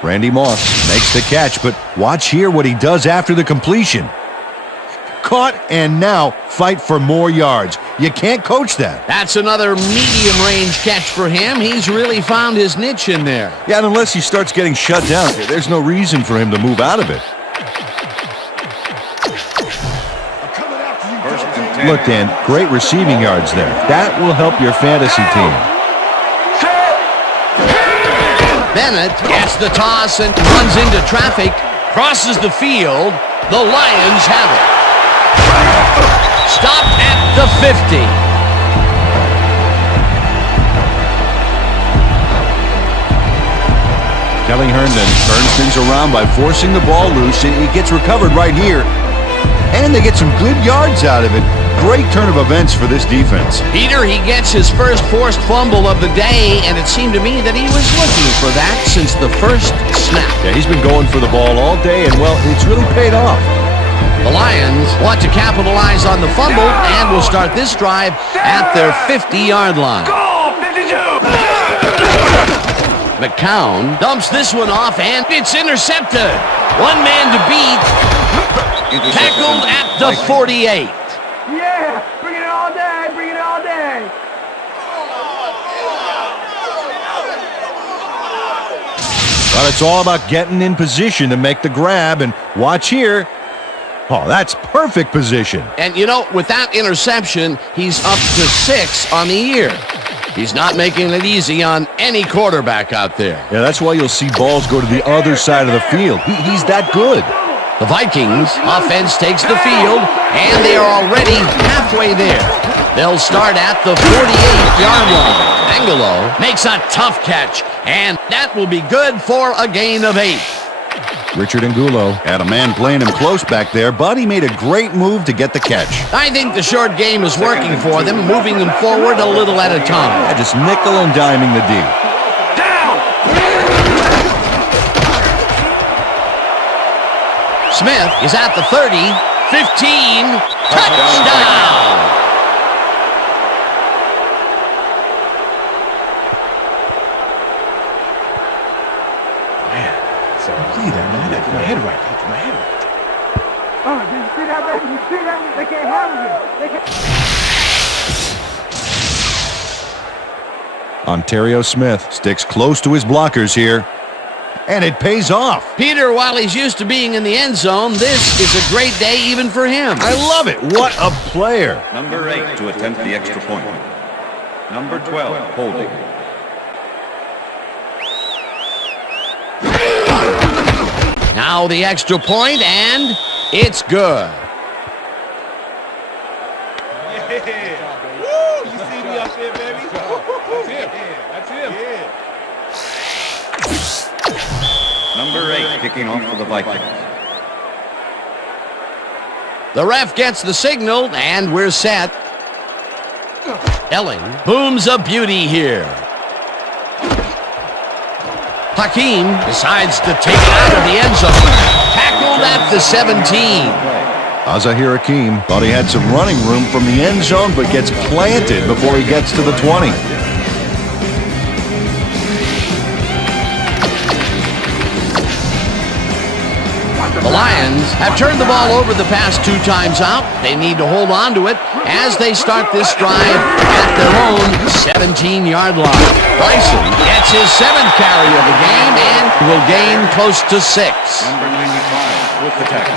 Randy Moss makes the catch, but watch here what he does after the completion. Caught and now fight for more yards. You can't coach that. That's another medium-range catch for him. He's really found his niche in there. Yeah, and unless he starts getting shut down, there's no reason for him to move out of it. Look, Dan, great receiving yards there. That will help your fantasy team. Bennett gets the toss and runs into traffic, crosses the field. The Lions have it. Stop at the 50. Kelly Herndon turns things around by forcing the ball loose. It gets recovered right here, and they get some good yards out of it. Great turn of events for this defense. Peter, he gets his first forced fumble of the day, and it seemed to me that he was looking for that since the first snap. Yeah, he's been going for the ball all day, and, well, it's really paid off. The Lions want to capitalize on the fumble and will start this drive at their 50-yard line. Go, 52. McCown dumps this one off, and it's intercepted. One man to beat. Tackled at the 48. Yeah, bring it all day, bring it all day. Well, it's all about getting in position to make the grab, and watch here. Oh, that's perfect position. And, you know, with that interception, he's up to 6 on the year. He's not making it easy on any quarterback out there. Yeah, that's why you'll see balls go to the other side of the field. He's that good. The Vikings offense takes the field, and they are already halfway there. They'll start at the 48-yard line. Angelo makes a tough catch, and that will be good for a gain of 8. Richard Angulo had a man playing him close back there, but he made a great move to get the catch. I think the short game is working for them, moving them forward a little at a time. Yeah, just nickel and diming the D. Smith is at the 30, 15, touchdown! Oh, did you see that, baby? You see that? They can't handle it. They can't. Ontario Smith sticks close to his blockers here, and it pays off. Peter, while he's used to being in the end zone, this is a great day even for him. I love it. What a player. Number 8 to attempt the extra point. Number 12, holding. Now the extra point, and it's good. Number 8 kicking off for the Vikings. The ref gets the signal, and we're set. Elling booms a beauty here. Hakeem decides to take it out of the end zone. Tackled at the 17. Azahir Hakeem thought he had some running room from the end zone, but gets planted before he gets to the 20. The Lions have turned the ball over the past 2 times out. They need to hold on to it as they start this drive at their own 17-yard line. Bryson gets his 7th carry of the game and will gain close to 6. Number 95 with the tackle.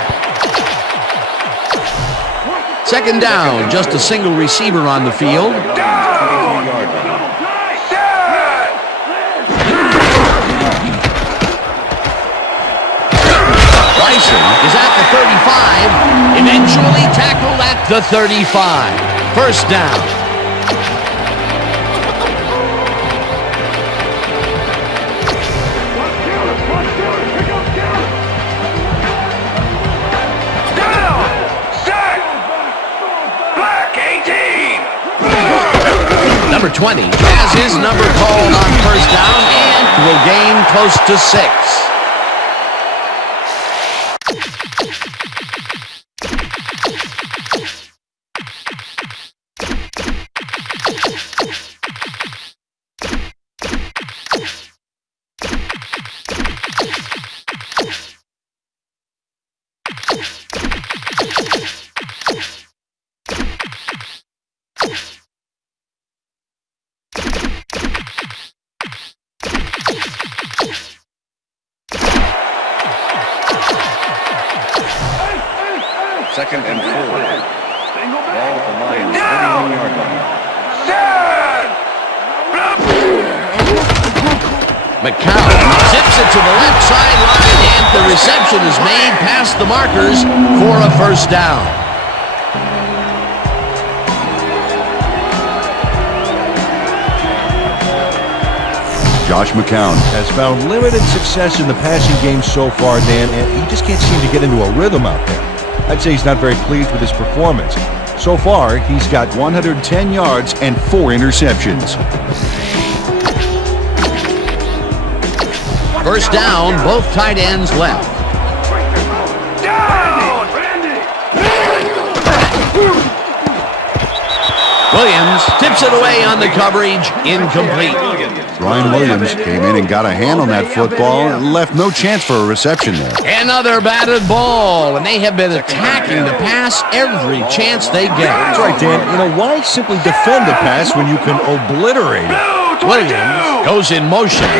Second down, just a single receiver on the field. Bryson is at the 35, eventually tackled at the 35. First down. Number 20 has his number called on first down and will gain close to 6. Second and 4. Ball at the Lions, 41-yard line. McCown zips it to the left sideline, and the reception is made past the markers for a first down. Josh McCown has found limited success in the passing game so far, Dan, and he just can't seem to get into a rhythm out there. I'd say he's not very pleased with his performance. So far, he's got 110 yards and 4 interceptions. First down, both tight ends left. Williams tips it away on the coverage, incomplete. Ryan Williams came in and got a hand on that football and left no chance for a reception there. Another batted ball, and they have been attacking the pass every chance they get. That's right, Dan. You know, why simply defend the pass when you can obliterate it? Williams goes in motion.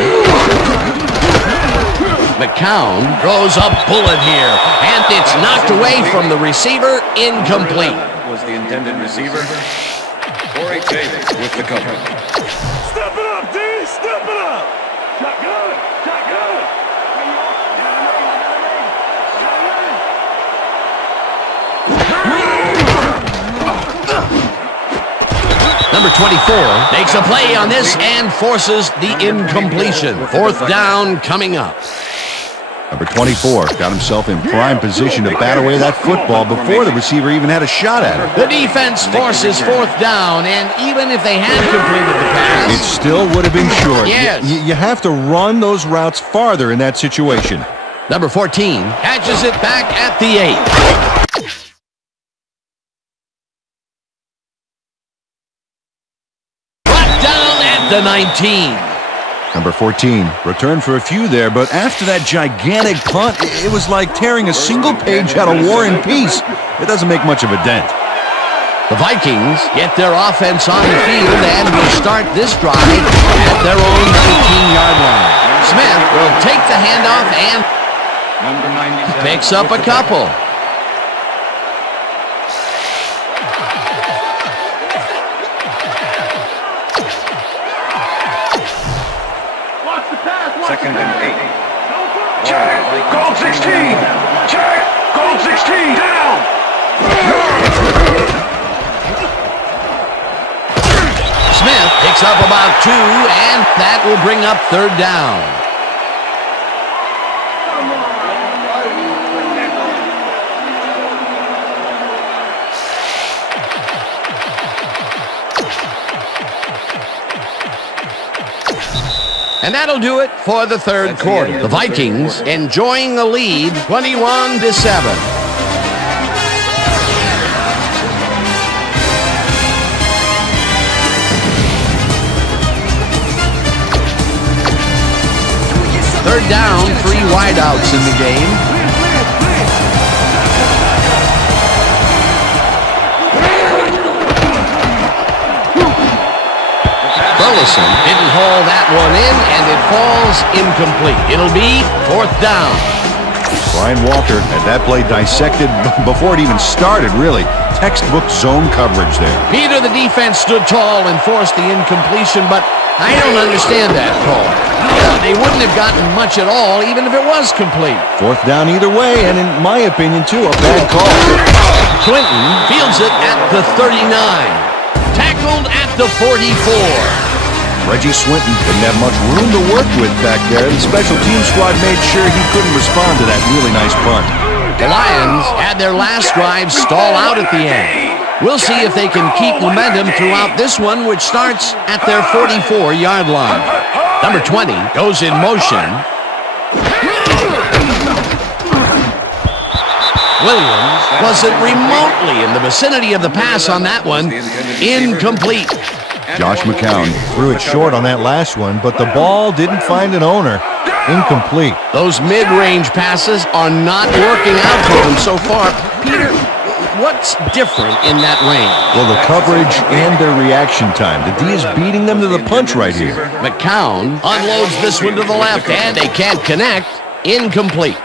McCown throws a bullet here, and it's knocked away from the receiver, incomplete. Was the intended receiver. Corey Taylor with the cover. Step it up, D! Step it up! Shotgun! Shotgun! Number 24 makes a play on this and forces the incompletion. Fourth down coming up. Number 24 got himself in prime position to bat away that football before the receiver even had a shot at it. The defense forces fourth down, and even if they had completed the pass, it still would have been short. Yes. You have to run those routes farther in that situation. Number 14 catches it back at the 8. Brought down at the 19. Number 14 returned for a few there, but after that gigantic punt, it was like tearing a single page out of War and Peace. It doesn't make much of a dent. The Vikings get their offense on the field and will start this drive at their own 19-yard line. Smith will take the handoff and picks up a couple. Second and 8. Check! Goal 16! Check! Goal 16! Down! Smith picks up about 2, and that will bring up third down. And that'll do it for the third quarter. The Vikings enjoying the lead 21-7. Third down, 3 wideouts in the game. Burleson didn't haul that one in, and it falls incomplete. It'll be fourth down. Brian Walter had that play dissected before it even started, really. Textbook zone coverage there. Peter, the defense, stood tall and forced the incompletion, but I don't understand that call. They wouldn't have gotten much at all, even if it was complete. Fourth down either way, and in my opinion, too, a bad call. Clinton fields it at the 39. Tackled at the 44. Reggie Swinton didn't have much room to work with back there. The special team squad made sure he couldn't respond to that really nice punt. The Lions had their last drive stall out at the end. We'll see if they can keep momentum throughout this one, which starts at their 44-yard line. Number 20 goes in motion. Williams wasn't remotely in the vicinity of the pass on that one. Incomplete. Josh McCown threw it short on that last one, but the ball didn't find an owner. Incomplete. Those mid-range passes are not working out for him so far. Peter, what's different in that range? Well, the coverage and their reaction time. The D is beating them to the punch right here. McCown unloads this one to the left, and they can't connect. Incomplete.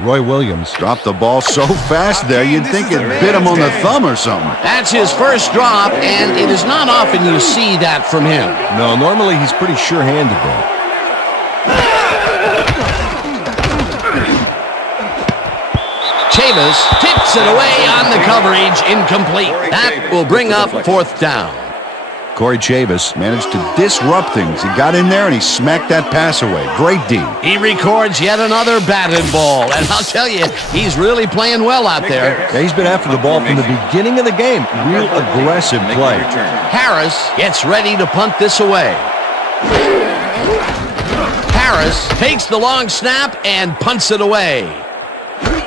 Roy Williams dropped the ball so fast there, you'd think it bit him on the thumb or something. That's his first drop, and it is not often you see that from him. No, normally he's pretty sure-handed there. Chavis tips it away on the coverage, incomplete. That will bring up fourth down. Corey Chavis managed to disrupt things. He got in there and he smacked that pass away. Great D. He records yet another batted ball, and I'll tell you, he's really playing well out there. Yeah, he's been after the ball from the beginning of the game. Real aggressive play. Harris gets ready to punt this away. Harris takes the long snap and punts it away.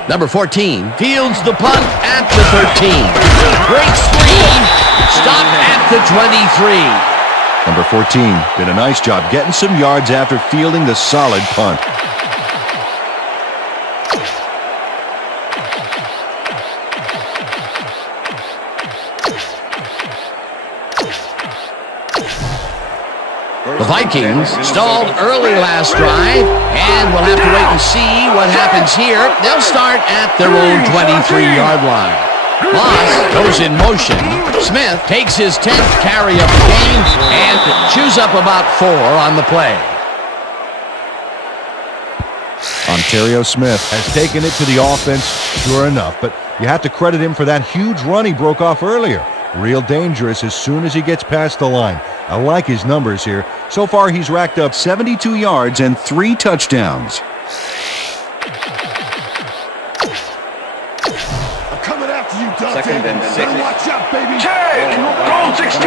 Number 14 fields the punt at the 13. Breaks free. Stop at the 23. Number 14 did a nice job getting some yards after fielding the solid punt. The Vikings stalled early last drive, and we'll have to wait and see what happens here. They'll start at their own 23-yard line. Moss goes in motion. Smith takes his 10th carry of the game and chews up about 4 on the play. Ontario Smith has taken it to the offense, sure enough, but you have to credit him for that huge run he broke off earlier. Real dangerous as soon as he gets past the line. I like his numbers here. So far, he's racked up 72 yards and 3 touchdowns. I'm coming after you, Dante. Second and 6. Watch out, baby. Take! Goal 16!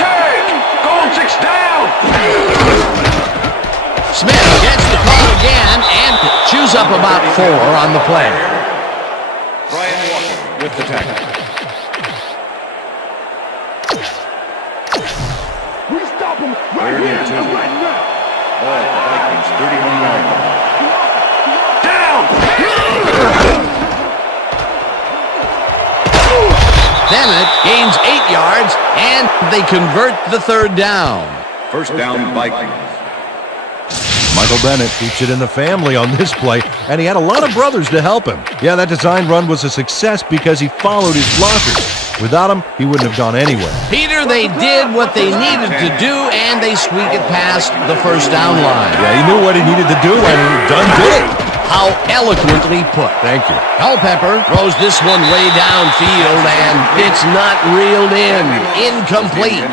Take! Goal 6 down! Smith gets the call again and chews up about 4 on the play. Brian Walker with the tackle. We stop him right Third here and 2. and right now. Ball at the Vikings, 31-yard line. Down! Bennett gains 8 yards, and they convert the third down. First down, Vikings. Michael Bennett featured in the family on this play, and he had a lot of brothers to help him. Yeah, that design run was a success because he followed his blockers. Without him, he wouldn't have gone anywhere. Peter, they did what they needed to do, and they squeak it past the first down line. Yeah, he knew what he needed to do, and he done did it. How eloquently put. Thank you. Culpepper throws this one way downfield, and it's not reeled in. Incomplete.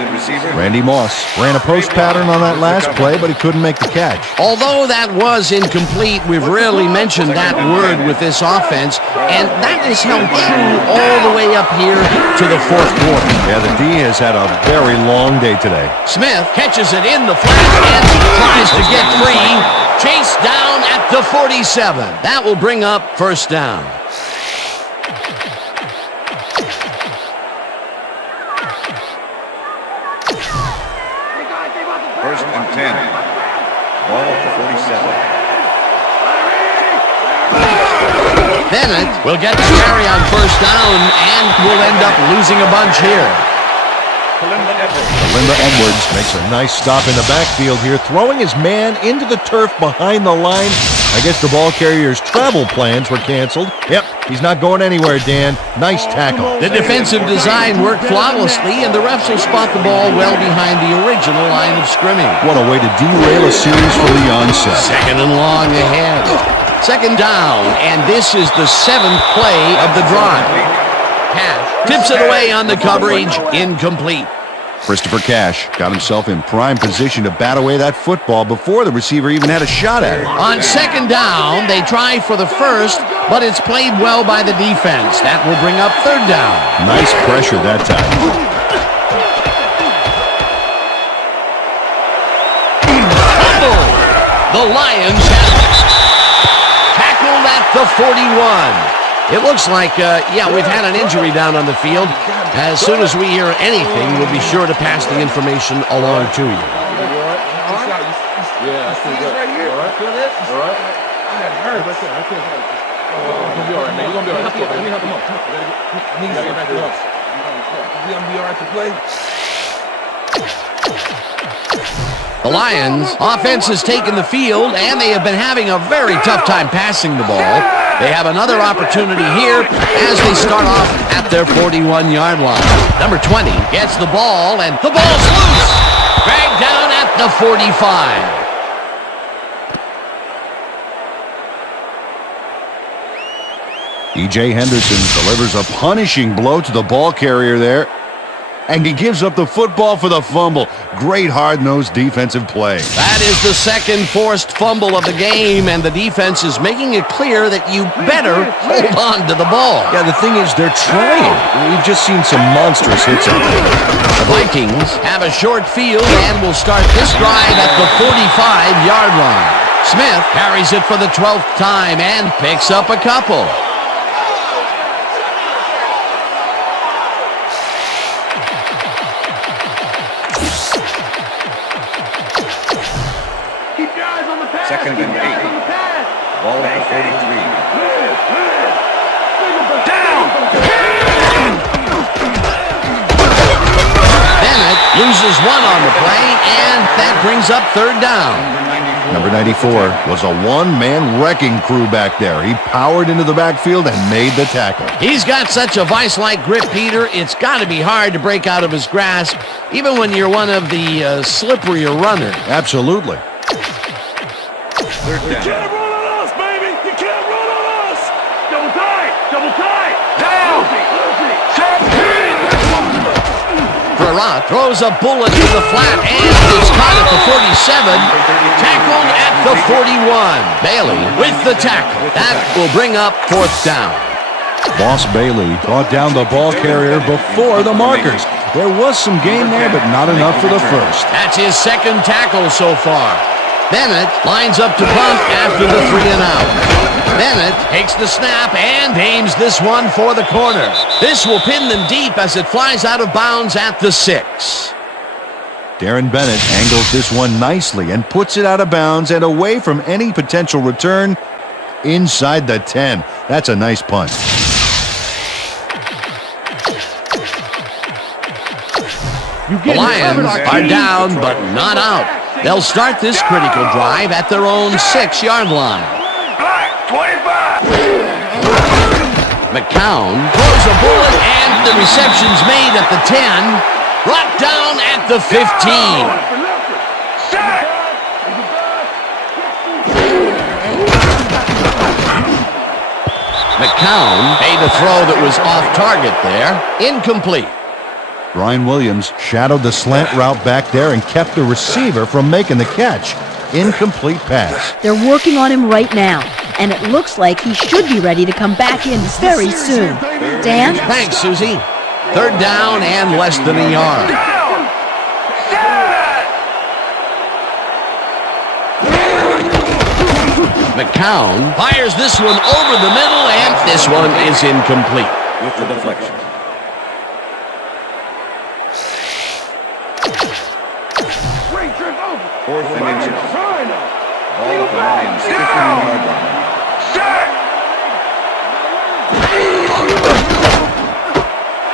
Randy Moss ran a post pattern on that last play, but he couldn't make the catch. Although that was incomplete, we've rarely mentioned that word with this offense, and that is held true all the way up here to the fourth quarter. Yeah, the D has had a very long day today. Smith catches it in the flat and tries to get free. Chased down at the 47. That will bring up first down. First and 10. Ball at the 47. Bennett will get the carry on first down and will end up losing a bunch here. Linda Edwards makes a nice stop in the backfield here, throwing his man into the turf behind the line. I guess the ball carrier's travel plans were canceled. Yep, he's not going anywhere, Dan. Nice tackle. The defensive design worked flawlessly, and the refs will spot the ball well behind the original line of scrimmage. What a way to derail a series for the onset. Second and long ahead. Second down, and this is the 7th play of the drive. Cash tips it away on the coverage, incomplete. Christopher Cash got himself in prime position to bat away that football before the receiver even had a shot at it. On second down, they try for the first, but it's played well by the defense. That will bring up third down. Nice pressure that time. The Lions have tackled at the 41. It looks like, we've had an injury down on the field. As soon as we hear anything, we'll be sure to pass the information along to you. Yeah, that's pretty good. Right here. All right. Feel this? All right. That hurts. I can't. You're gonna be all right, man. You're gonna be all right. Let me help him up. I need to get back up. You're gonna be all right to play. The Lions' offense has taken the field, and they have been having a very tough time passing the ball. They have another opportunity here as they start off at their 41-yard line. Number 20 gets the ball, and the ball's loose. Dragged down at the 45. E.J. Henderson delivers a punishing blow to the ball carrier there. And he gives up the football for the fumble. Great hard-nosed defensive play. That is the second forced fumble of the game, and the defense is making it clear that you better hold on to the ball. Yeah, the thing is, they're trying. We've just seen some monstrous hits out there. The Vikings have a short field and will start this drive at the 45-yard line. Smith carries it for the 12th time and picks up a couple. Second and 8. Ball at the 43. Down! Bennett loses one on the play, and that brings up third down. Number 94 was a one-man wrecking crew back there. He powered into the backfield and made the tackle. He's got such a vice-like grip, Peter. It's got to be hard to break out of his grasp, even when you're one of the slipperier runners. Absolutely. You can't run on us, baby! You can't run on us! Double tight! Double tight! Down! Ferrat throws a bullet to the flat, and it's caught at the 47, tackled at the 41. Bailey with the tackle. That will bring up fourth down. Boss Bailey brought down the ball carrier before the markers. There was some gain there, but not enough for the first. That's his second tackle so far. Bennett lines up to punt after the 3-and-out. Bennett takes the snap and aims this one for the corner. This will pin them deep as it flies out of bounds at the 6. Darren Bennett angles this one nicely and puts it out of bounds and away from any potential return inside the 10. That's a nice punt. The Lions are down but not out. They'll start this critical drive at their own 6-yard line. Black, 25! McCown throws a bullet, and the reception's made at the 10, brought down at the 15. Set! McCown made a throw that was off target there. Incomplete. Brian Williams shadowed the slant route back there and kept the receiver from making the catch. Incomplete pass. They're working on him right now, and it looks like he should be ready to come back in very soon. Dan? Thanks, Susie. Third down and less than a yard. Down! Set! McCown fires this one over the middle, and this one is incomplete. With the deflection. Fourth and inches. Ball at the Lions' 15-yard line. Set!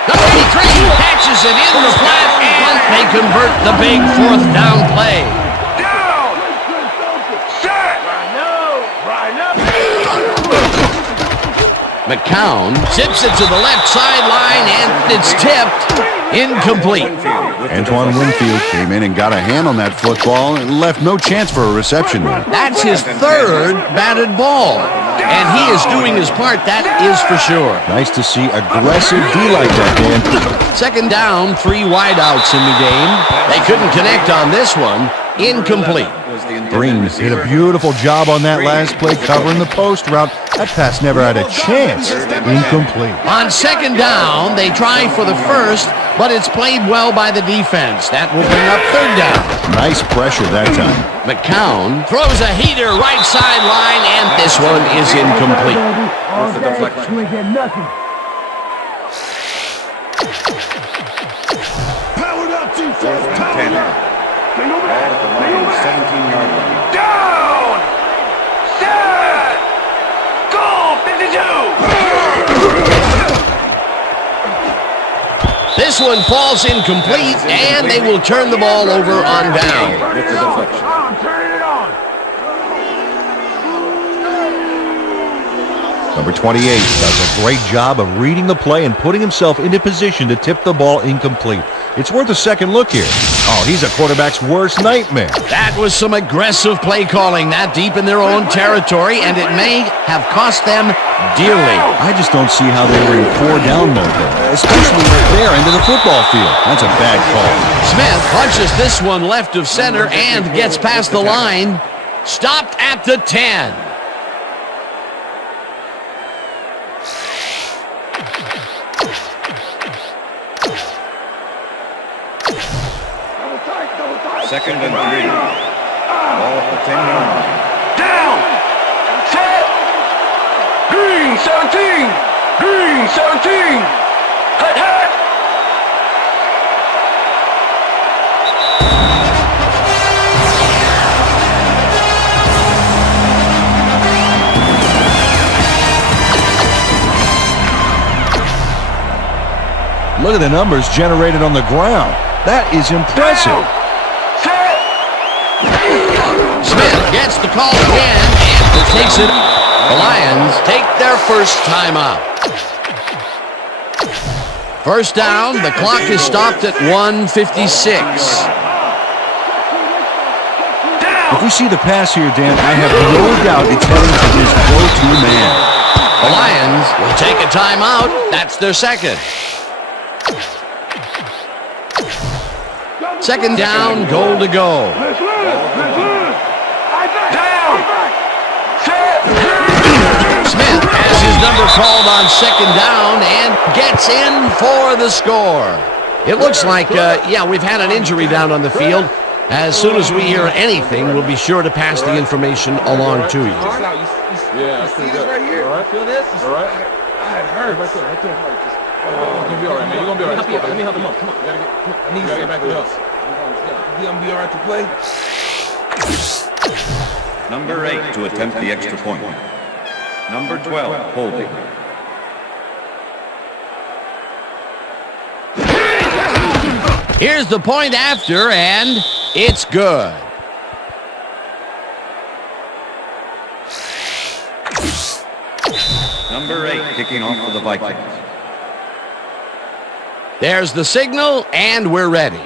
Number 83 catches it in the flat, and they convert the big fourth down play. Down! Set! Right up! McCown zips it to the left sideline, and it's tipped. Incomplete. Antoine Winfield came in and got a hand on that football and left no chance for a reception there. That's his third batted ball, and he is doing his part, that is for sure. Nice to see aggressive D like that, Dan. Second down, 3 wideouts in the game. They couldn't connect on this one. Incomplete. Green did a beautiful job on that last play covering the post route. That pass never had a chance. Incomplete. On second down, they try for the first, but it's played well by the defense. That will bring up third down. Nice pressure that time. McCown throws a heater right sideline, and this one is incomplete. With the deflection. Powered up defense! Fourth and 10. Ball at the Lions' 17-yard line. Down! Set! Goal! 52! This one falls incomplete, and they will turn the ball over on down. With the deflection. I'm turning it on! Number 28 does a great job of reading the play and putting himself into position to tip the ball incomplete. It's worth a second look here. Oh, he's a quarterback's worst nightmare. That was some aggressive play calling that deep in their own territory, and it may have cost them dearly. I just don't see how they were in 4-down mode there, especially at their end of the football field. That's a bad call. Smith punches this one left of center and gets past the line. Stopped at the 10. Second and 3. Ball at the 10-yard line. Down. Set. Green 17. Green 17. Hut, hut. Look at the numbers generated on the ground. That is impressive. Smith gets the call again and takes it. The Lions take their first timeout. First down, the clock is stopped at 1:56. If we see the pass here, Dan, I have no doubt it's heading to his go-to man. The Lions will take a timeout. That's their second. Second down, goal to go. Smith has his number called on second down and gets in for the score. It looks like, we've had an injury down on the field. As soon as we hear anything, we'll be sure to pass the information along to you. Yeah, that's pretty good. Right here. All right, feel this? All right. It hurts. Right there, right there. You're going to be all right, man. You're going to be all right. Let me help him up. Come on. I need you to get back to us. You going to be all right to play? Number 8 to attempt the extra point. Number 12, holding. Here's the point after, and it's good. Number 8 kicking off for the Vikings. There's the signal, and we're ready.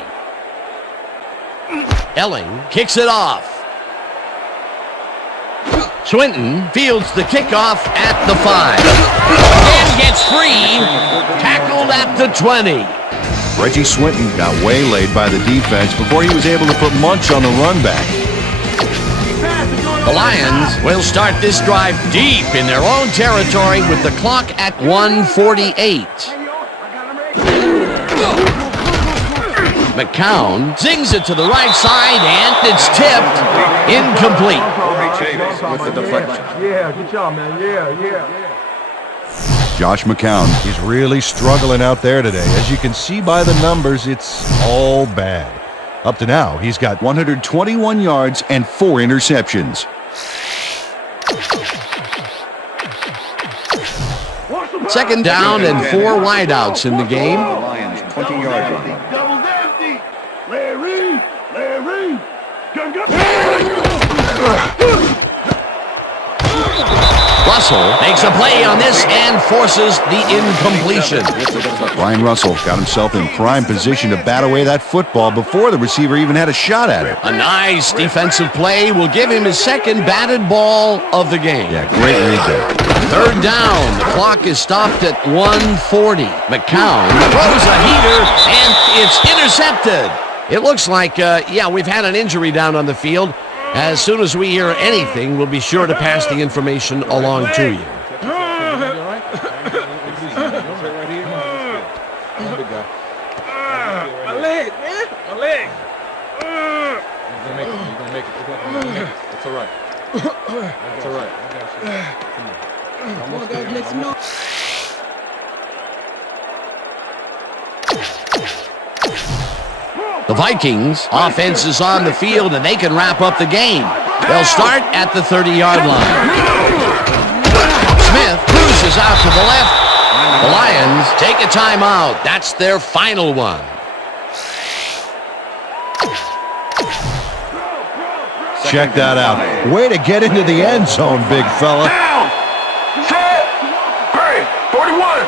Elling kicks it off. Swinton fields the kickoff at the 5. And gets free. Tackled at the 20. Reggie Swinton got waylaid by the defense before he was able to put Munch on the run back. The Lions will start this drive deep in their own territory with the clock at 1:48. McCown zings it to the right side, and it's tipped. Incomplete. With the deflection. Yeah, good job, man. Yeah. Josh McCown is really struggling out there today. As you can see by the numbers, it's all bad. Up to now, he's got 121 yards and 4 interceptions. Second down and 4 wideouts in the game. The Lions 20-yard line. Doubles empty. Larry. Russell makes a play on this and forces the incompletion. Brian Russell got himself in prime position to bat away that football before the receiver even had a shot at it. A nice defensive play will give him his second batted ball of the game. Yeah, great read there. Third down. The clock is stopped at 1:40. McCown throws a heater, and it's intercepted. It looks like, we've had an injury down on the field. As soon as we hear anything, we'll be sure to pass the information along to you. My leg, man. My leg. You're gonna make it. It's all right. It's all right. Come on, guys, make some noise. The Vikings offense is on the field, and they can wrap up the game. They'll start at the 30-yard line. Smith cruises out to the left. The Lions take a timeout. That's their final one. Check that out. Way to get into the end zone, big fella. Down. Set. 41.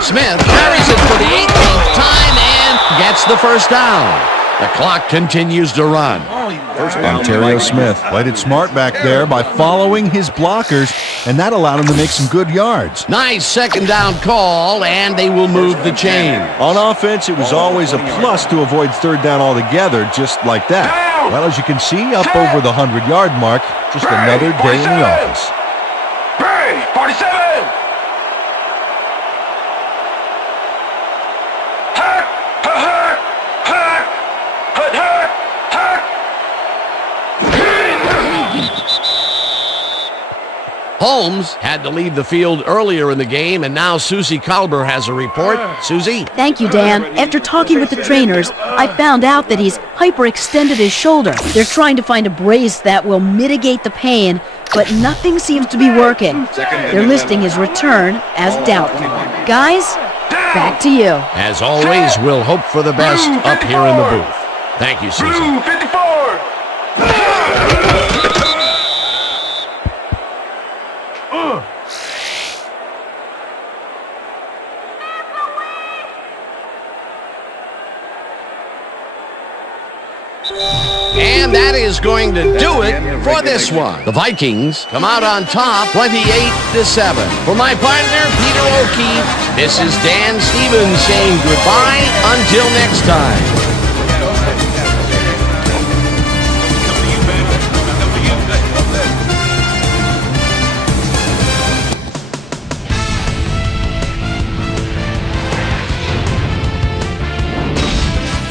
Smith carries it for the 18th time, and gets the first down. The clock continues to run. First down. Ontario Smith played it smart back there by following his blockers, and that allowed him to make some good yards. Nice second down call, and they will move the chain. On offense, it was always a plus to avoid third down altogether, just like that. Well, as you can see, up over the 100-yard mark, just another day in the office. 47! Holmes had to leave the field earlier in the game, and now Susie Kalber has a report. Susie? Thank you, Dan. After talking with the trainers, I found out that he's hyperextended his shoulder. They're trying to find a brace that will mitigate the pain, but nothing seems to be working. They're listing his return as doubtful. Guys, back to you. As always, we'll hope for the best up here in the booth. Thank you, Susie. Blue 54! And that is going to do it for this one. The Vikings come out on top 28-7. For my partner, Peter O'Keefe, this is Dan Stevens saying goodbye until next time.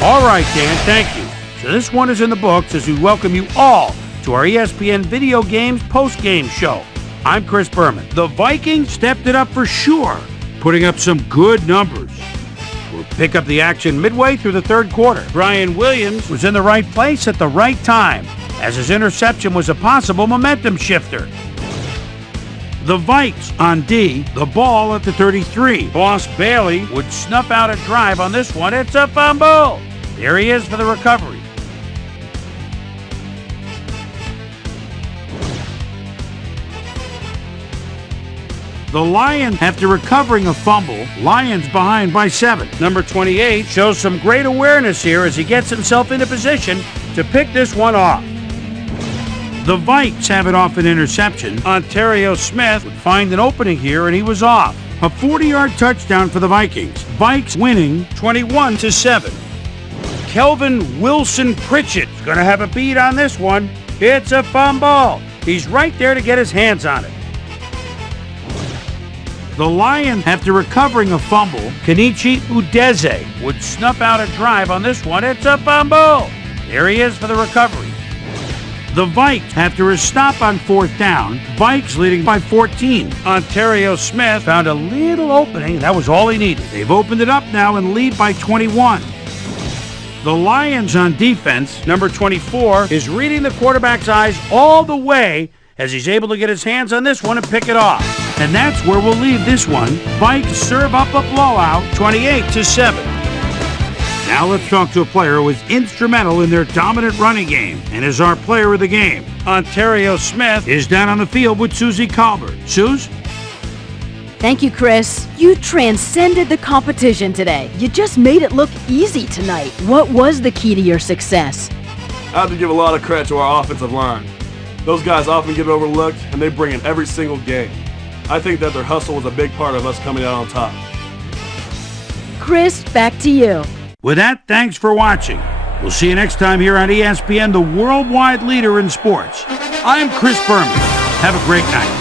All right, Dan, thank you. So this one is in the books as we welcome you all to our ESPN Video Games post-game show. I'm Chris Berman. The Vikings stepped it up for sure, putting up some good numbers. We'll pick up the action midway through the third quarter. Brian Williams was in the right place at the right time, as his interception was a possible momentum shifter. The Vikes on D, the ball at the 33. Boss Bailey would snuff out a drive on this one. It's a fumble. There he is for the recovery. The Lions, after recovering a fumble, Lions behind by 7. Number 28 shows some great awareness here as he gets himself into position to pick this one off. The Vikes have it off an interception. Ontario Smith would find an opening here, and he was off. A 40-yard touchdown for the Vikings. Vikes winning 21-7. Kelvin Wilson Pritchett is going to have a beat on this one. It's a fumble. He's right there to get his hands on it. The Lions, after recovering a fumble, Kenichi Udeze would snuff out a drive on this one. It's a fumble. There he is for the recovery. The Vikes, after a stop on fourth down, Vikes leading by 14. Ontario Smith found a little opening. That was all he needed. They've opened it up now and lead by 21. The Lions on defense, number 24, is reading the quarterback's eyes all the way as he's able to get his hands on this one and pick it off. And that's where we'll leave this one. Vikes serve up a blowout, 28-7. Now let's talk to a player who was instrumental in their dominant running game and is our player of the game. Ontario Smith is down on the field with Susie Kalber. Suze? Thank you, Chris. You transcended the competition today. You just made it look easy tonight. What was the key to your success? I have to give a lot of credit to our offensive line. Those guys often get overlooked, and they bring in every single game. I think that their hustle was a big part of us coming out on top. Chris, back to you. With that, thanks for watching. We'll see you next time here on ESPN, the worldwide leader in sports. I'm Chris Berman. Have a great night.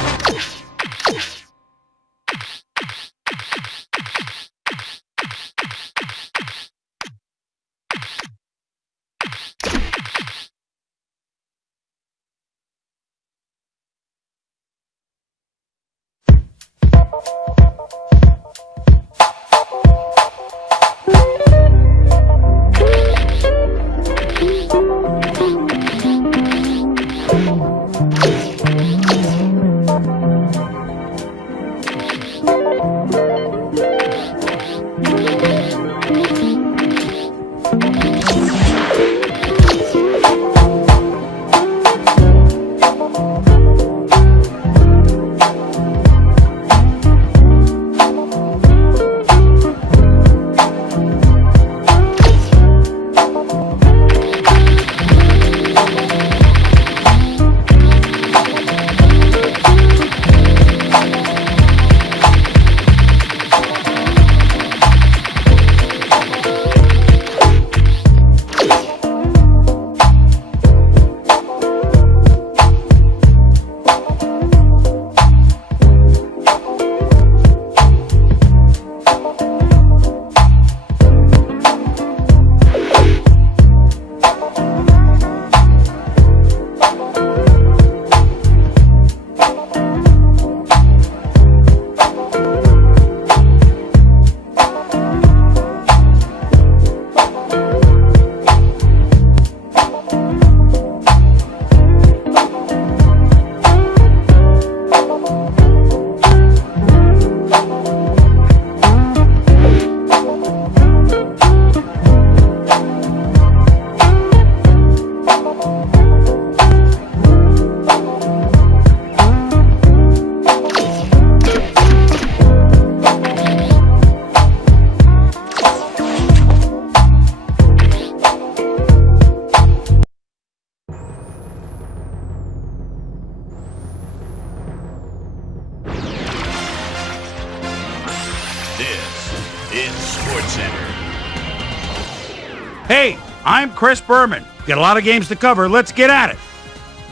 Hey, I'm Chris Berman. Got a lot of games to cover. Let's get at it.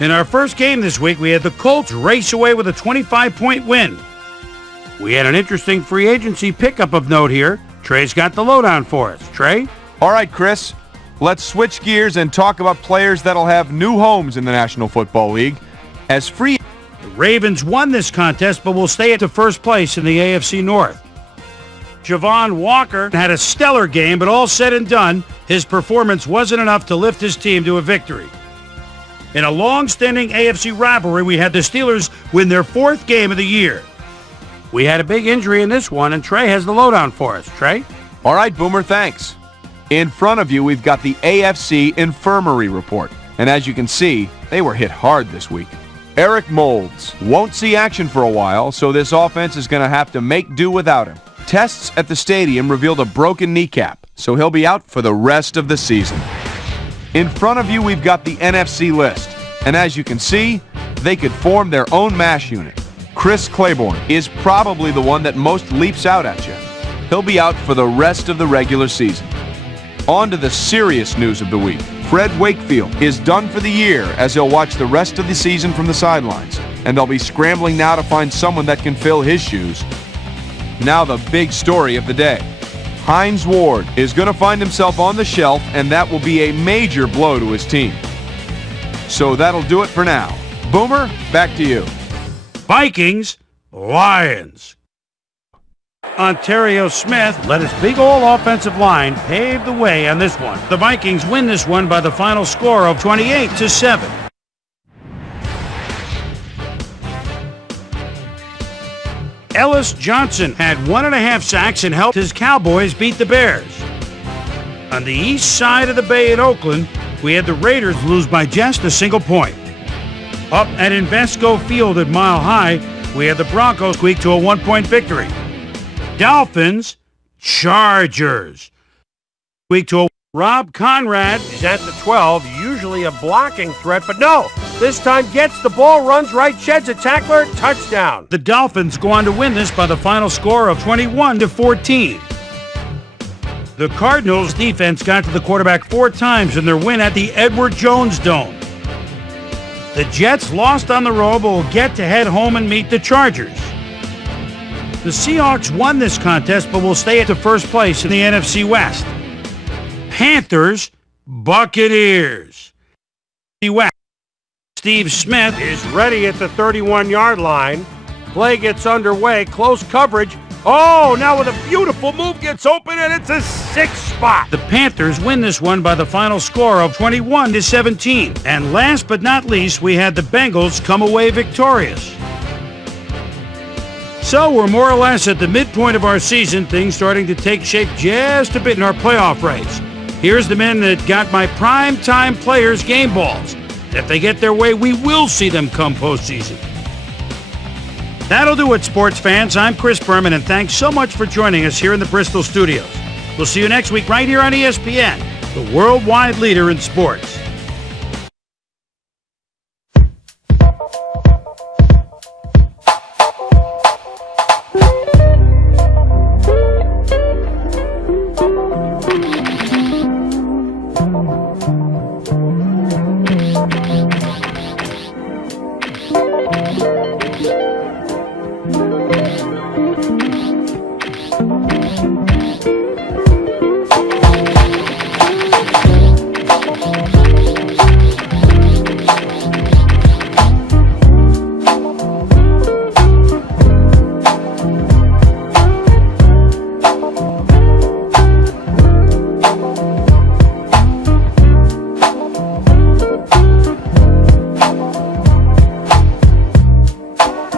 In our first game this week, we had the Colts race away with a 25-point win. We had an interesting free agency pickup of note here. Trey's got the lowdown for us. Trey? All right, Chris. Let's switch gears and talk about players that'll have new homes in the National Football League. As free... The Ravens won this contest, but will stay at the first place in the AFC North. Javon Walker had a stellar game, but all said and done, his performance wasn't enough to lift his team to a victory. In a long-standing AFC rivalry, we had the Steelers win their 4th game of the year. We had a big injury in this one, and Trey has the lowdown for us. Trey? All right, Boomer, thanks. In front of you, we've got the AFC Infirmary Report. And as you can see, they were hit hard this week. Eric Moulds won't see action for a while, so this offense is going to have to make do without him. Tests at the stadium revealed a broken kneecap, so he'll be out for the rest of the season. In front of you, we've got the NFC list. And as you can see, they could form their own MASH unit. Chris Claiborne is probably the one that most leaps out at you. He'll be out for the rest of the regular season. On to the serious news of the week. Fred Wakefield is done for the year as he'll watch the rest of the season from the sidelines, and they'll be scrambling now to find someone that can fill his shoes. Now the big story of the day. Hines Ward is going to find himself on the shelf, and that will be a major blow to his team. So that'll do it for now. Boomer, back to you. Vikings, Lions. Ontario Smith led his big old offensive line pave the way on this one. The Vikings win this one by the final score of 28-7. Ellis Johnson had 1.5 sacks and helped his Cowboys beat the Bears. On the east side of the bay in Oakland, we had the Raiders lose by just a single point. Up at Invesco Field at Mile High, we had the Broncos squeak to a 1-point victory. Dolphins, Chargers. Week to a Rob Conrad is at the 12, usually a blocking threat, but no, this time gets the ball, runs right, sheds a tackler, touchdown. The Dolphins go on to win this by the final score of 21-14. The Cardinals defense got to the quarterback 4 times in their win at the Edward Jones Dome. The Jets lost on the road, but will get to head home and meet the Chargers. The Seahawks won this contest, but will stay at the first place in the NFC West. Panthers, Buccaneers. West. Steve Smith is ready at the 31-yard line. Play gets underway, close coverage. Oh, now with a beautiful move gets open, and it's a 6 spot. The Panthers win this one by the final score of 21-17. And last but not least, we had the Bengals come away victorious. So we're more or less at the midpoint of our season, things starting to take shape just a bit in our playoff race. Here's the men that got my prime-time players game balls. If they get their way, we will see them come postseason. That'll do it, sports fans. I'm Chris Berman, and thanks so much for joining us here in the Bristol studios. We'll see you next week right here on ESPN, the worldwide leader in sports.